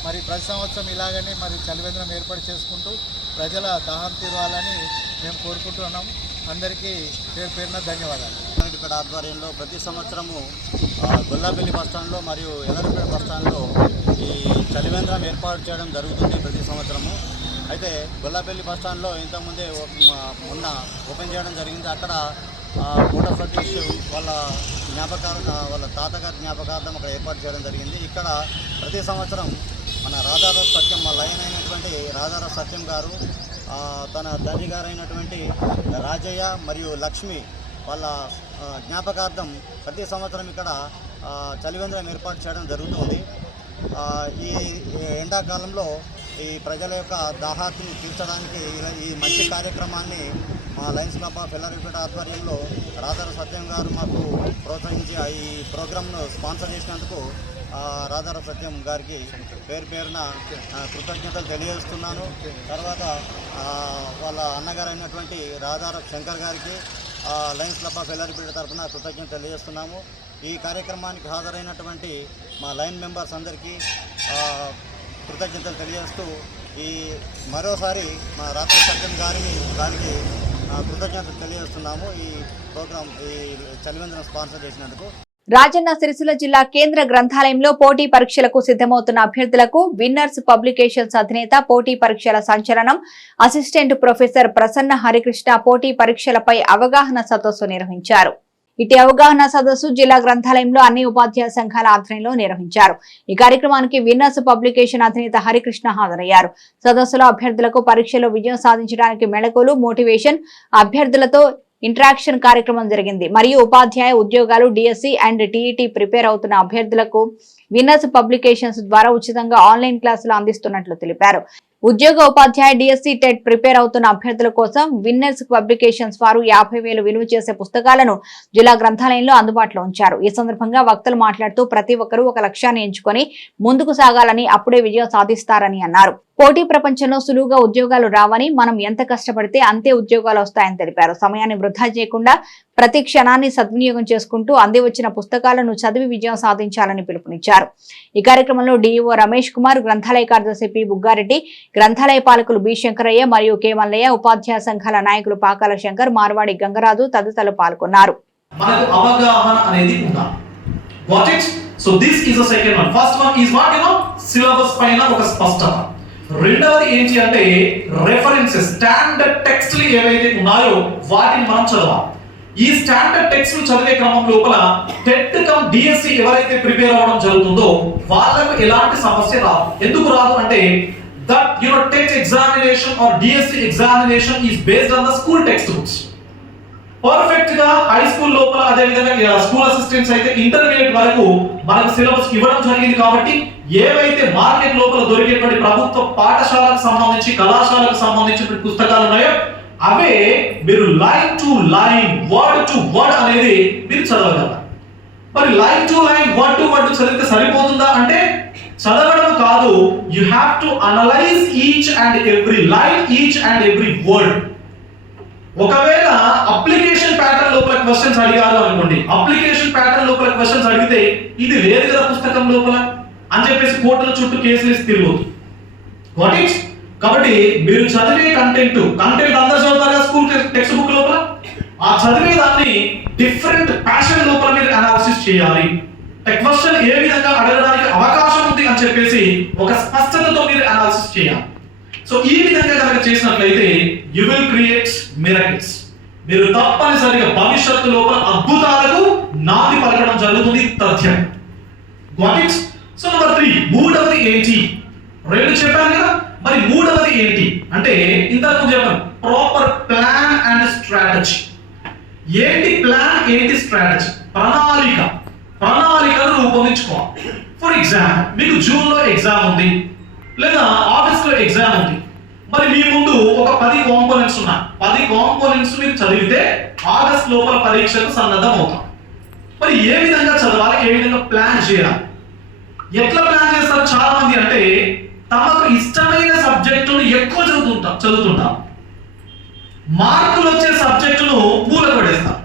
మరి ప్రతి సంవత్సరం ఇలాగనే మరి చలివేంద్రం ఏర్పాటు చేసుకుంటూ ప్రజల దాహం తీరాలని మేము కోరుకుంటున్నాం. అందరికీ పేరు పేరున ధన్యవాదాలు. ఎల్లారెడ్డిపేట ఆధ్వర్యంలో ప్రతి సంవత్సరము గొల్లాపల్లి బస్టాండ్లో మరియు ఎల్లారెడ్డిపేట బస్టాండ్లో ఈ చలివేంద్రం ఏర్పాటు చేయడం జరుగుతుంది ప్రతి సంవత్సరము. అయితే గొల్లాపల్లి బస్టాండ్లో ఇంతకుముందే మొన్న ఓపెన్ చేయడం జరిగింది. అక్కడ కోట సతీష్ వాళ్ళ తాతగారి జ్ఞాపకార్థం అక్కడ ఏర్పాటు చేయడం జరిగింది. ఇక్కడ ప్రతి సంవత్సరం మన రాధారపు సత్యం, మా లైన్ అయినటువంటి రాధారపు సత్యం గారు తన తండ్రి గారైనటువంటి రాజయ్య మరియు లక్ష్మి వాళ్ళ జ్ఞాపకార్థం ప్రతి సంవత్సరం ఇక్కడ చలివేంద్రం ఏర్పాటు చేయడం జరుగుతుంది. ఈ ఎండాకాలంలో ఈ ప్రజల యొక్క దాహాన్ని తీర్చడానికి ఈ మంచి కార్యక్రమాన్ని మా లయన్స్ క్లబ్ ఆఫ్ ఎల్లారెడ్డిపేట ఆధ్వర్యంలో రాధారపు సత్యం గారు మాకు ప్రోత్సహించి ఈ ప్రోగ్రామ్ను స్పాన్సర్ చేసినందుకు రాధారపు సత్యం గారికి పేరు పేరున కృతజ్ఞతలు తెలియజేస్తున్నాను. తర్వాత వాళ్ళ అన్నగారు అయినటువంటి రాధారపు శంకర్ గారికి, లయన్స్ క్లబ్ ఆఫ్ ఎల్ఆర్పీడి తరఫున కృతజ్ఞత తెలియజేస్తున్నాము. ఈ కార్యక్రమానికి హాజరైనటువంటి మా లైన్ మెంబర్స్ అందరికీ కృతజ్ఞతలు తెలియజేస్తూ మరోసారి మా రాత్రి సత్యం గారికి కృతజ్ఞతలు తెలియజేస్తున్నాము. ఈ ప్రోగ్రాం ఈ చలివేంద్రం స్పాన్సర్ చేసినందుకు. రాజన్న సిరిసిల్ల జిల్లా కేంద్ర గ్రంథాలయంలో పోటీ పరీక్షలకు సిద్ధమవుతున్న అభ్యర్థులకు విన్నర్స్ పబ్లికేషన్స్ అధినేత పోటీ పరీక్షల సంచలనం అసిస్టెంట్ ప్రొఫెసర్ ప్రసన్న హరికృష్ణ పోటీ పరీక్షలపై అవగాహన సదస్సు నిర్వహించారు. ఇటు అవగాహన సదస్సు జిల్లా గ్రంథాలయంలో అన్ని ఉపాధ్యాయ సంఘాల ఆధ్వర్యంలో నిర్వహించారు. ఈ కార్యక్రమానికి విన్నర్స్ పబ్లికేషన్ అధినేత హరికృష్ణ హాజరయ్యారు. సదస్సులో అభ్యర్థులకు పరీక్షలో విజయం సాధించడానికి మెళకువలు, మోటివేషన్, అభ్యర్థులతో ఇంటరాక్షన్ కార్యక్రమం జరిగింది. మరియు ఉపాధ్యాయ ఉద్యోగాలు, డిఎస్సి అండ్ టీఈటీ ప్రిపేర్ అవుతున్న అభ్యర్థులకు విన్నర్స్ పబ్లికేషన్స్ ద్వారా ఉచితంగా ఆన్లైన్ క్లాసులు అందిస్తున్నట్లు తెలిపారు. ఉద్యోగ, ఉపాధ్యాయ, డిఎస్సి, టెట్ ప్రిపేర్ అవుతున్న అభ్యర్థుల కోసం విన్నర్స్ పబ్లికేషన్స్ వారు 50,000 విలువ చేసే పుస్తకాలను జిల్లా గ్రంథాలయంలో అందుబాటులో ఉంచారు. ఈ సందర్భంగా వక్తలు మాట్లాడుతూ ప్రతి ఒక్కరూ ఒక లక్ష్యాన్ని ఎంచుకొని ముందుకు సాగాలని, అప్పుడే విజయం సాధిస్తారని అన్నారు. పోటీ ప్రపంచంలో సులువుగా ఉద్యోగాలు రావని, మనం ఎంత కష్టపడితే అంతే ఉద్యోగాలు వస్తాయని తెలిపారు. సమయాన్ని వృధా చేయకుండా ప్రతి క్షణాన్ని సద్వినియోగం చేసుకుంటూ అంది వచ్చిన పుస్తకాలను చదివి విజయం సాధించాలని పిలుపునిచ్చారు. ఈ కార్యక్రమంలో డిఈఓ రమేష్ కుమార్, గ్రంథాలయ కార్యదర్శి పి బుగ్గారెడ్డి, గ్రంథాలయ పాలకులు బి శంకరయ్య మరియు కె మల్లయ్య, ఉపాధ్యాయ సంఘాల నాయకులు పాకాల శంకర్, మార్వాడి గంగరాజు తదితరులు పాల్గొన్నారు. So this is the second one. First one is what, syllabus పైన ఒక స్పష్టత. రెండవది ఏంటి అంటే రెఫరెన్సెస్, స్టాండర్డ్ టెక్స్ట్లు ఏవైతే ఉన్నాయో వాటిని మనం చదవాలి. ఈ స్టాండర్డ్ టెక్స్ట్లు చదివే క్రమం లోపల టెట్ కమ్ డిఎస్సి ఎవరైతే ప్రిపేర్ అవ్వడం జరుగుతుందో వాళ్ళకు ఎలాంటి సమస్య రాదు. ఎందుకు రాదు అంటే that TET examination or DSC examination is based on the school textbooks. Perfect గా హై స్కూల్ లోపల, అదే విధంగా స్కూల్ అసిస్టెంట్స్ అయితే ఇంటర్మీడియట్ వరకు మనకు సిలబస్ ఇవ్వడం జరిగింది. కాబట్టి ఏవైతే మార్కెట్ లోపల దొరికేటువంటి ప్రభుత్వ పాఠశాలకు సంబంధించి, కళాశాలకు సంబంధించిన పుస్తకాలు ఉన్నాయో అవే మీరు line to line, word to word అనేది మీరు చదవగలరు. మరి line to line, word to word చదివితే సరిపోతుందా అంటే చదవడం కాదు. You have to analyse each and every line, each and every word. ఒకవేళ అప్లికేషన్ ప్యాటర్న్ లోపల క్వశ్చన్స్ అడిగారు అనుకోండి, అప్లికేషన్ ప్యాటర్న్ లోపల క్వశ్చన్స్ అడిగితే ఇది లేదు కదా పుస్తకం లోపల అని చెప్పేసి కోర్టుల చుట్టూ కేసులు వేసి తిరగదు. కాబట్టి మీరు చదివే కంటెంట్ అందరూ చదువుతారు కదా స్కూల్ టెక్స్ట్ బుక్ లోపల, ఆ చదివే దాన్ని డిఫరెంట్ ప్యాషన్ లోపల మీరు అనాలిసిస్ చేయాలి. క్వశ్చన్ ఏ విధంగా అడగడానికి అవకాశం ఉంది అని చెప్పేసి ఒక స్పష్టతతో మీరు అనాలిసిస్ చేయాలి. సో ఈ విధంగా కనుక చేసినట్లయితే యు విల్ క్రియేట్ మిరకిల్స్. మీరు తప్పనిసరిగా భవిష్యత్తు లోపల అద్భుతాలకు నాంది పలకడం జరుగుతుంది. తథ్యం. సో నెంబర్ 3, మూడవది ఏంటి? రెండు చెప్పాను కదా, మరి మూడవది ఏంటి అంటే ఇంతకు చెప్పాను, ప్రాపర్ ప్లాన్ అండ్ స్ట్రాటజీ. ఏంటి ప్లాన్, ఏంటి స్ట్రాటజీ? ప్రణాళికను రూపొందించుకోవాలి. ఫర్ ఎగ్జాంపుల్ మీకు జూన్ లో ఎగ్జామ్ ఉంది లేదా ఆగస్ట్ లో ఎగ్జామ్ ఉంది. మరి మీ ముందు ఒక 10 కాంపోనెంట్స్ ఉన్నాయి. 10 కాంపోనెంట్స్ మీరు చదివితే ఆగస్ట్ లోపల పరీక్షకు సన్నద్ధం అవుతాం. మరి ఏ విధంగా చదవాలి, ఏ విధంగా ప్లాన్ చేయాలి? ఎట్లా ప్లాన్ చేస్తారు చాలా మంది అంటే తమకు ఇష్టమైన సబ్జెక్టును ఎక్కువ చదువుతుంటాం, మార్కులు వచ్చే సబ్జెక్టును మూల పడేస్తారు.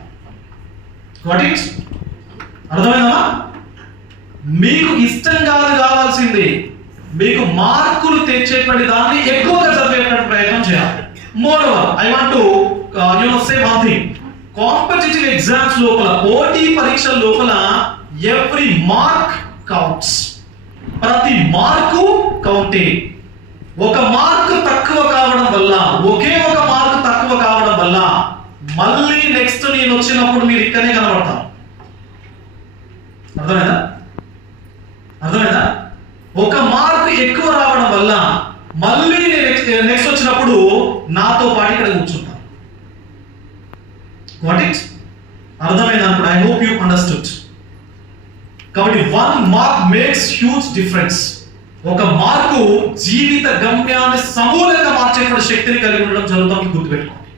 అర్థమైందా? మీకు ఇష్టం కావాల్సింది, మీకు మార్కులు తెచ్చేటువంటి దాన్ని ఎక్కువగా చదివేటువంటి ప్రయత్నం చేయాలి. Moreover I want to say one thing. Competitive exams లోపల, పోటీ పరీక్షల లోపల ఎవ్రీ మార్క్ కౌంట్స్. ప్రతి మార్కు కౌంటే. ఒక మార్కు తక్కువ కావడం వల్ల, ఒకే ఒక మార్కు తక్కువ కావడం వల్ల మళ్ళీ నెక్స్ట్ నేను వచ్చినప్పుడు మీరు ఇక్కడనే కనబడతారు. అర్థమైందా? ఒక మార్కు ఎక్కువ రావడం వల్ల మళ్ళీ నేను నెక్స్ట్ వచ్చినప్పుడు నాతో పాటు ఇక్కడ కూర్చుంటాను. అర్థమైంది అనుకుంటా. I hope you understood. కాబట్టి 1 మార్క్ మేక్స్ హ్యూజ్ డిఫరెన్స్. ఒక మార్కు జీవిత గమ్యాన్ని సమూలంగా మార్చేటువంటి శక్తిని కలిగి ఉండడం జరుగుతుంది. గుర్తుపెట్టుకోండి.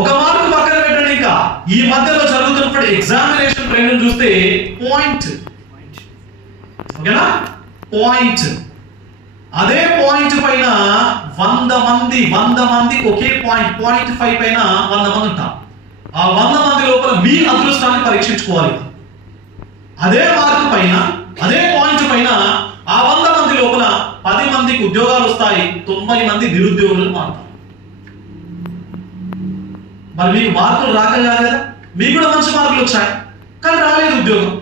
ఒక మార్కు పక్కన పెట్టండి, ఇంకా ఈ మధ్యలో జరుగుతున్నప్పుడు ఎగ్జామినేషన్ ట్రెండ్ చూస్తే పాయింట్, ఓకేనా? పాయింట్. అదే పాయింట్ పైన 100 మంది ఒకే పాయింట్ 5 పైన 100 మంది ఉంటారు. ఆ 100 మంది లోపల మీ అదృష్టాన్ని పరీక్షించుకోవాలి. అదే మార్కు పైన, అదే పాయింట్ పైన ఆ 100 మంది లోపల 10 మందికి ఉద్యోగాలు వస్తాయి, 90 మంది నిరుద్యోగులు మారుతారు. మరి మీకు మార్కులు రాక కాదు కదా, మీకు కూడా మంచి మార్కులు వచ్చాయి కానీ రాలేదు ఉద్యోగం.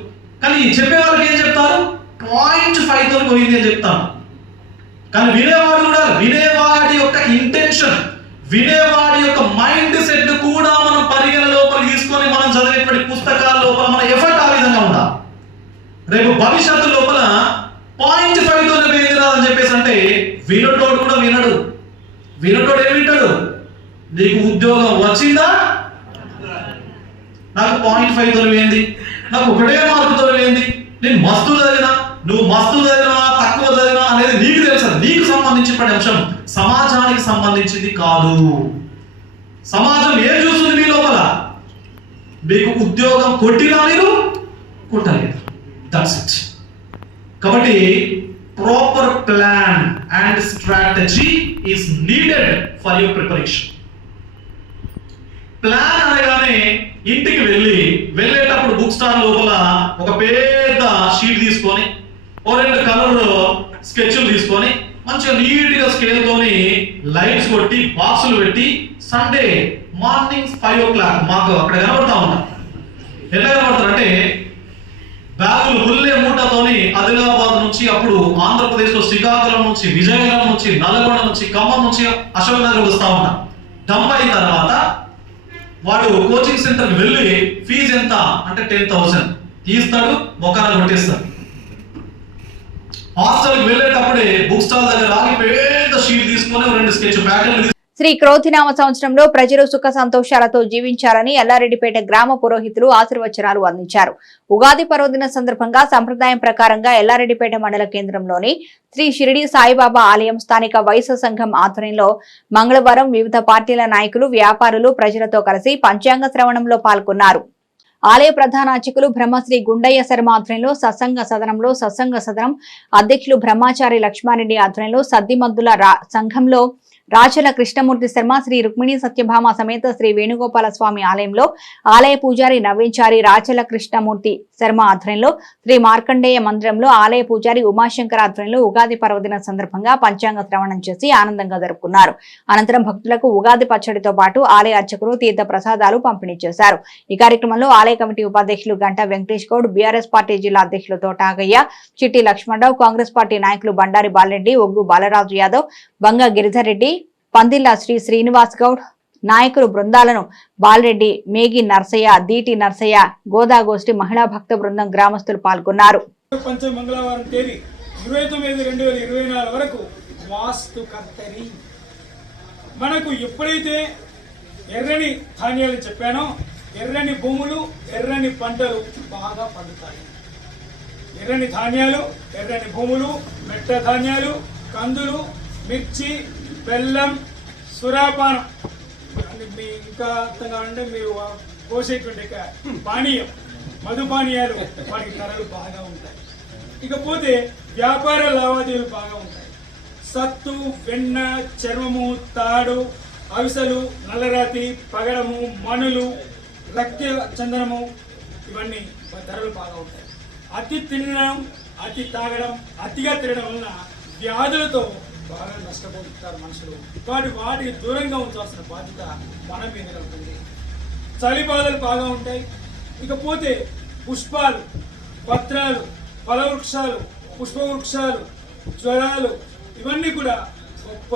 కానీ చెప్పే వాళ్ళకి ఏం చెప్తారు? 0.5 తో పోయింది అని చెప్తాను. కానీ వినేవాడు కూడా, వినేవాడి యొక్క ఇంటెన్షన్, వినేవాడి యొక్క మైండ్ సెట్ కూడా మనం పరిగణ లోపల తీసుకొని మనం చదివేటువంటి పుస్తకాల లోపల మన ఎఫర్ట్ ఆ విధంగా ఉండాలి. రేపు భవిష్యత్తు లోపల 0.5 తోనే పోయింది రాదని చెప్పేసి అంటే వినటోడు కూడా వినడు. వినటోడు ఏమి వింటాడు? నీకు ఉద్యోగం వచ్చిందా, నాకు 0.5 తోనే పోయింది, నాకు ఒకటే మార్కుతో పోయింది, నేను మస్తు చదివినా, నువ్వు మస్తు చదివినా తక్కువ చదివినా అనేది నీకు తెలుసు. నీకు సంబంధించిన అంశం సమాజానికి సంబంధించింది కాదు. సమాజం ఏం చూస్తుంది మీ లోపల? మీకు ఉద్యోగం కొట్టినా మీరు కొట్టలేదు. That's it. కాబట్టి proper plan and strategy is needed for your preparation. Plan అనగానే ఇంటికి వెళ్ళేటప్పుడు బుక్ స్టాల్ లోపల ఒక పెద్ద షీట్ తీసుకొని, ఓ 2 కలర్ స్కెచ్లు తీసుకొని మంచిగా నీట్గా స్కేల్ తోని లైన్స్ కొట్టి బాక్సులు పెట్టి సండే మార్నింగ్ 5 o'clock మాకు అక్కడ కనబడతా ఉంటాం. ఎలా కనబడతారంటే బ్యాగులు ముల్లే మూటతోని ఆదిలాబాద్ నుంచి, అప్పుడు ఆంధ్రప్రదేశ్ లో శ్రీకాకుళం నుంచి, విజయనగరం నుంచి, నల్గొండ నుంచి, ఖమ్మం నుంచి అశోక్ నగర్ వస్తా ఉంటాం. డంప్ అయిన తర్వాత వాడు కోచింగ్ సెంటర్ వెళ్ళి ఫీజు ఎంత అంటే 10,000 తీస్తాడు, మొక్కన కొట్టేస్తాడు. హాస్టల్కి వెళ్ళేటప్పుడే బుక్ స్టాల్ దగ్గర ఆగి పెద్ద షీట్ తీసుకొని 2 స్కెచ్ ప్యాటర్న్లు. శ్రీ క్రోధినామ సంవత్సరంలో ప్రజలు సుఖ సంతోషాలతో జీవించాలని ఎల్లారెడ్డిపేట గ్రామ పురోహితులు ఆశీర్వచనాలు అందించారు. ఉగాది పర్వదిన సందర్భంగా సంప్రదాయం ప్రకారంగా ఎల్లారెడ్డిపేట మండల కేంద్రంలోని శ్రీ షిరిడి సాయిబాబా ఆలయం స్థానిక వైశ్య సంఘం ఆధ్వర్యంలో మంగళవారం వివిధ పార్టీల నాయకులు, వ్యాపారులు ప్రజలతో కలిసి పంచాంగ శ్రవణంలో పాల్గొన్నారు. ఆలయ ప్రధాన అర్చకులు బ్రహ్మశ్రీ గుండయ్య శర్మ ఆధ్వర్యంలో సత్సంగ సదనం అధ్యక్షులు బ్రహ్మచారి లక్ష్మారెడ్డి ఆధ్వర్యంలో సద్దిమద్దుల సంఘంలో రాచల కృష్ణమూర్తి శర్మ, శ్రీ రుక్మిణి సత్యభామ సమేత శ్రీ వేణుగోపాల స్వామి ఆలయంలో ఆలయ పూజారి నవీన్చారి రాచల కృష్ణమూర్తి శర్మ ఆధ్వర్యంలో శ్రీ మార్కండేయ మందిరంలో ఆలయ పూజారి ఉమాశంకర్ ఆధ్వర్యంలో ఉగాది పర్వదిన సందర్భంగా పంచాంగ శ్రవణం చేసి ఆనందంగా జరుపుకున్నారు. అనంతరం భక్తులకు ఉగాది పచ్చడితో పాటు ఆలయ అర్చకులు తీర్థ ప్రసాదాలు పంపిణీ చేశారు. ఈ కార్యక్రమంలో ఆలయ కమిటీ ఉపాధ్యక్షులు గంటా వెంకటేష్ గౌడ్, బీఆర్ఎస్ పార్టీ జిల్లా అధ్యక్షులు తోటాగయ్య, చిట్టి లక్ష్మణరావు, కాంగ్రెస్ పార్టీ నాయకులు బండారి బాలరెడ్డి, ఒగ్గు బాలరాజు యాదవ్, బంగ గిరిధర్ రెడ్డి, పందిల్ల శ్రీనివాస్ గౌడ్, నాయకులు బృందాలను బాలరెడ్డి, మేగి నర్సయ్య, దీటి నర్సయ్య, గోదాగోష్ఠి మహిళా భక్త బృందం గ్రామస్తులు పాల్గొన్నారు. మంగళవారం తేదీ 29/2024 వరకు వాస్తు కర్తరి. మనకు ఎప్పుడైతే ఎర్రని ధాన్యాలు చెప్పానో, ఎర్రని భూములు, ఎర్రని పంటలు బాగా పండుతాయి. ఎర్రని ధాన్యాలు, ఎర్రని భూములు, మెట్ట ధాన్యాలు, కందులు, మిర్చి, బెల్లం, సురాపానం, మీ ఇంకా అర్థం కావాలంటే మీరు పోసేటువంటి పానీయం, మధుపానీయాలు వాటికి ధరలు బాగా ఉంటాయి. ఇకపోతే వ్యాపార లావాదేవీలు బాగా ఉంటాయి. సత్తు, వెన్న, చర్మము, తాడు, అవిసలు, నల్లరాతి, పగడము, మణులు, రక్త చందనము, ఇవన్నీ ధరలు బాగా ఉంటాయి. అతి తినడం, అతి తాగడం, అతిగా తినడం వలన వ్యాధులతో బాగా నష్టపోతారు మనుషులు. వాటికి దూరంగా ఉంచాల్సిన బాధ్యత మన మీద ఉంటుంది. చలి బాధలు బాగా ఉంటాయి. ఇకపోతే పుష్పాలు, పత్రాలు, ఫలవృక్షాలు, పుష్పవృక్షాలు, జ్వరాలు, ఇవన్నీ కూడా గొప్ప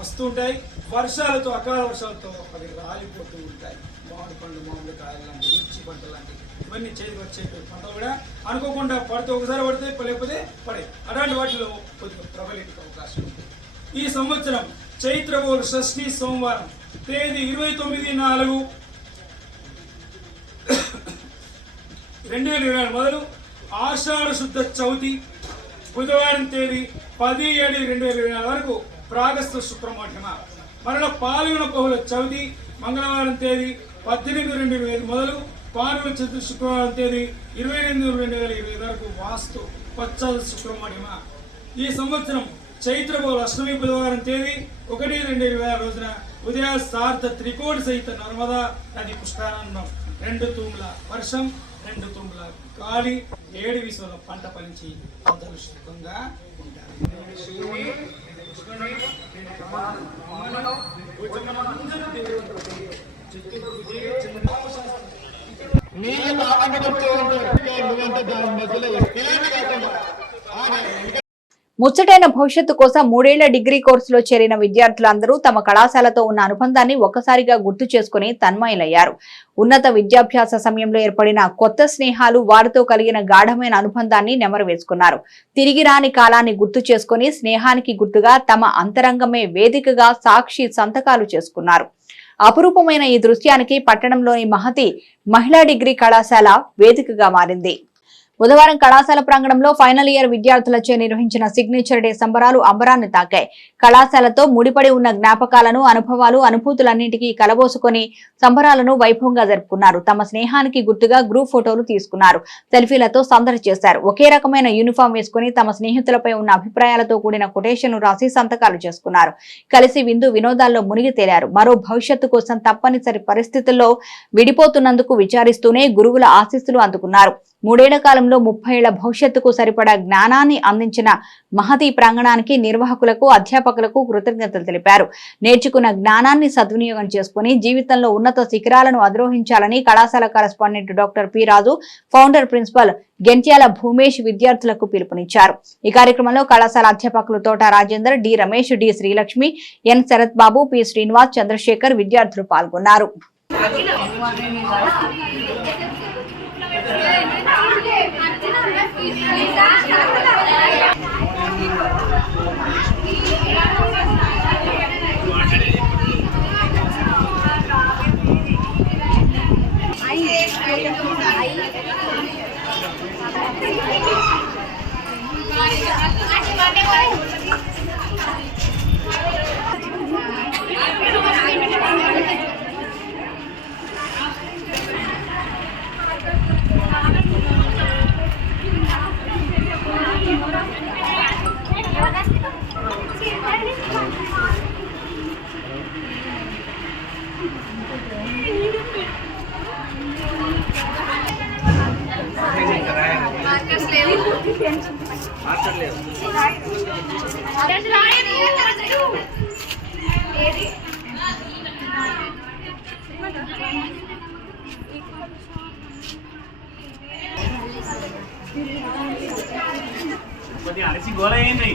వస్తుంటాయి. వర్షాలతో, అకాల వర్షాలతో అవి రాలిపోతూ ఉంటాయి. మామిడి పండు, మామిడి కాయలు లాంటి, మిర్చి పంట లాంటి ఇవన్నీ చేతికి వచ్చే పంటలు కూడా అనుకోకుండా పడితే ఒకసారి పడితే లేకపోతే పడే, అలాంటి వాటిలో కొద్దిగా ప్రబలించే అవకాశం ఉంది. ఈ సంవత్సరం చైత్రబోలు షష్ఠి సోమవారం తేదీ 29/4/2024 మొదలు ఆషాఢ శుద్ధ చవితి బుధవారం తేదీ 10/7/2024 వరకు ప్రాగస్త శుక్రమఠ్యమ. మరలా పాల్గొన బహుళ చవితి మంగళవారం తేదీ 18/2/2025 మొదలు పాల్గొన చతుర్థి శుక్రవారం తేదీ 28/2/2025 వరకు వాస్తు పచ్చ శుక్రమఠ్యమ. ఈ సంవత్సరం చైత్రబోలు అష్టమి బుధవారం తేదీ 1/2/2026 రోజున ఉదయ సార్థ త్రికోటి సహిత నర్మదా నది పుష్కరానందం 2 తూముల వర్షం 2 తూముల గాలి 7 విశ్వల పంట ఫలించి ప్రజలు సుఖంగా ఉంటారు. ముచ్చటైన భవిష్యత్తు కోసం 3 ఏళ్ల డిగ్రీ కోర్సులో చేరిన విద్యార్థులందరూ తమ కళాశాలతో ఉన్న అనుబంధాన్ని ఒక్కసారిగా గుర్తు చేసుకుని తన్మయులయ్యారు. ఉన్నత విద్యాభ్యాస సమయంలో ఏర్పడిన కొత్త స్నేహాలు వారితో కలిగిన గాఢమైన అనుబంధాన్ని నెమరు వేసుకున్నారు. తిరిగి రాని కాలాన్ని గుర్తు చేసుకుని స్నేహానికి గుర్తుగా తమ అంతరంగమే వేదికగా సాక్షి సంతకాలు చేసుకున్నారు. అపురూపమైన ఈ దృశ్యానికి పట్టణంలోని మహతి మహిళా డిగ్రీ కళాశాల వేదికగా మారింది. బుధవారం కళాశాల ప్రాంగణంలో ఫైనల్ ఇయర్ విద్యార్థులచే నిర్వహించిన సిగ్నేచర్ డే సంబరాలు అంబరాన్ని తాకాయి. కళాశాలతో ముడిపడి ఉన్న జ్ఞాపకాలను, అనుభవాలు, అనుభూతులన్నింటికీ కలబోసుకొని సంబరాలను వైభవంగా జరుపుకున్నారు. తమ స్నేహానికి గుర్తుగా గ్రూప్ ఫోటోలు తీసుకున్నారు. సెల్ఫీలతో సందడి చేశారు. ఒకే రకమైన యూనిఫామ్ వేసుకుని తమ స్నేహితులపై ఉన్న అభిప్రాయాలతో కూడిన కొటేషన్ రాసి సంతకాలు చేసుకున్నారు. కలిసి విందు వినోదాల్లో మునిగి తేలారు. మరో భవిష్యత్తు కోసం తప్పనిసరి పరిస్థితుల్లో విడిపోతున్నందుకు విచారిస్తూనే గురువుల ఆశీస్సులు అందుకున్నారు. 3 ఏళ్ల కాలంలో 30 ఏళ్ల భవిష్యత్తుకు సరిపడా జ్ఞానాన్ని అందించిన మహతి ప్రాంగణానికి, నిర్వాహకులకు, అధ్యాపకులకు కృతజ్ఞతలు తెలిపారు. నేర్చుకున్న జ్ఞానాన్ని సద్వినియోగం చేసుకుని జీవితంలో ఉన్నత శిఖరాలను అధిరోహించాలని కళాశాల కరెస్పాండెంట్ డాక్టర్ పి రాజు, ఫౌండర్ ప్రిన్సిపల్ గెంట్యాల భూమేష్ విద్యార్థులకు పిలుపునిచ్చారు. ఈ కార్యక్రమంలో కళాశాల అధ్యాపకులు తోట రాజేందర్, డి రమేష్, డి శ్రీలక్ష్మి, ఎన్ శరత్ బాబు, పి శ్రీనివాస్, చంద్రశేఖర్ విద్యార్థులు పాల్గొన్నారు. అరిసి గోల అయింది.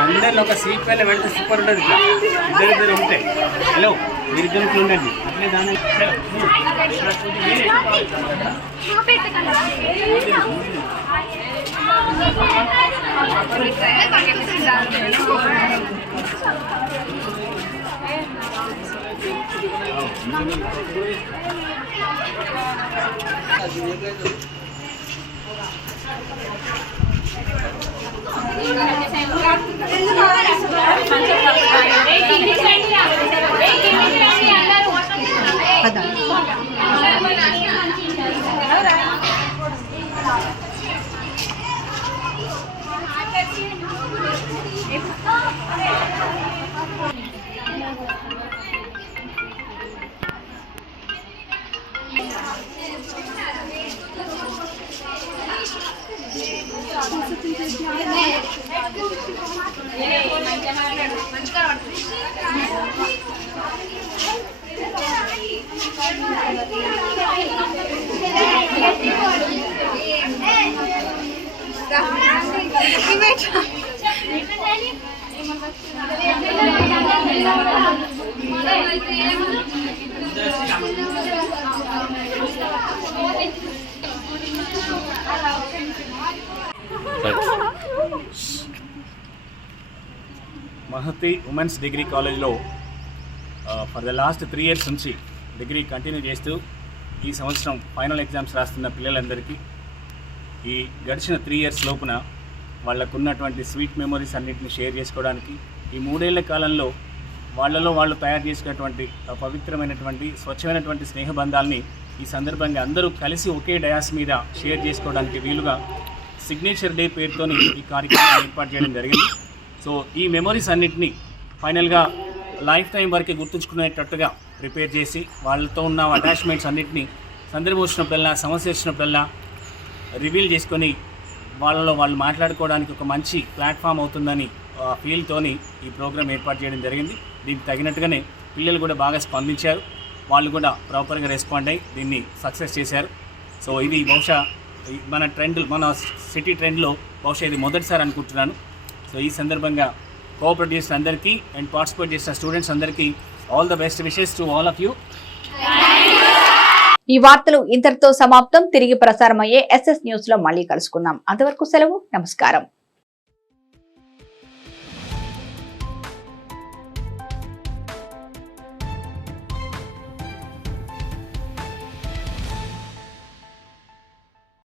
అందరిలో ఒక సీట్ పైన వెళ్తే సూపర్ ఉంటుంది. ఇద్దరు ఉంటాయి. హలో మీరిద్దరు ఉండండి. అట్లే దాని మహతి ఉమెన్స్ డిగ్రీ కాలేజ్లో ఫర్ ద లాస్ట్ 3 years నుంచి డిగ్రీ కంటిన్యూ చేస్తూ ఈ సంవత్సరం ఫైనల్ ఎగ్జామ్స్ రాస్తున్న పిల్లలందరికీ ఈ గడిచిన 3 years లోపున వాళ్ళకున్నటువంటి స్వీట్ మెమొరీస్ అన్నింటినీ షేర్ చేసుకోవడానికి ఈ 3 ఏళ్ల కాలంలో వాళ్ళలో వాళ్ళు తయారు చేసుకున్నటువంటి పవిత్రమైనటువంటి స్వచ్ఛమైనటువంటి స్నేహబంధాలని ఈ సందర్భంగా అందరూ కలిసి ఒకే డయాస్ మీద షేర్ చేసుకోవడానికి వీలుగా సిగ్నేచర్ డే పేరుతోని ఈ కార్యక్రమం ఏర్పాటు చేయడం జరిగింది. సో ఈ మెమొరీస్ అన్నింటినీ ఫైనల్గా లైఫ్ టైం వరకు గుర్తుంచుకునేటట్టుగా ప్రిపేర్ చేసి వాళ్ళతో ఉన్న అటాచ్మెంట్స్ అన్నింటినీ సందర్భం వచ్చినప్పుడల్లా సమస్య వచ్చినప్పుడల్లా రివీల్ చేసుకొని వాళ్ళలో వాళ్ళు మాట్లాడుకోవడానికి ఒక మంచి ప్లాట్ఫామ్ అవుతుందని ఫీల్తోని ఈ ప్రోగ్రామ్ ఏర్పాటు చేయడం జరిగింది. దీనికి తగినట్టుగానే పిల్లలు కూడా బాగా స్పందించారు, వాళ్ళు కూడా ప్రాపర్గా రెస్పాండ్ అయ్యి దీన్ని సక్సెస్ చేశారు. సో ఇది బహుశా మన సిటీ ట్రెండ్లో బహుశా ఇది మొదటిసారి అనుకుంటున్నాను. సో ఈ సందర్భంగా కోఆపరేట్ చేసిన అందరికీ అండ్ పార్టిసిపేట్ చేసిన స్టూడెంట్స్ అందరికీ all the best wishes to all of you. ఈ వార్తలు ఇంతటితో సమాప్తం. తిరిగి ప్రసారమయ్యే SS న్యూస్ లో మళ్ళీ కలుసుకుందాం. అంతవరకు సెలవు, నమస్కారం.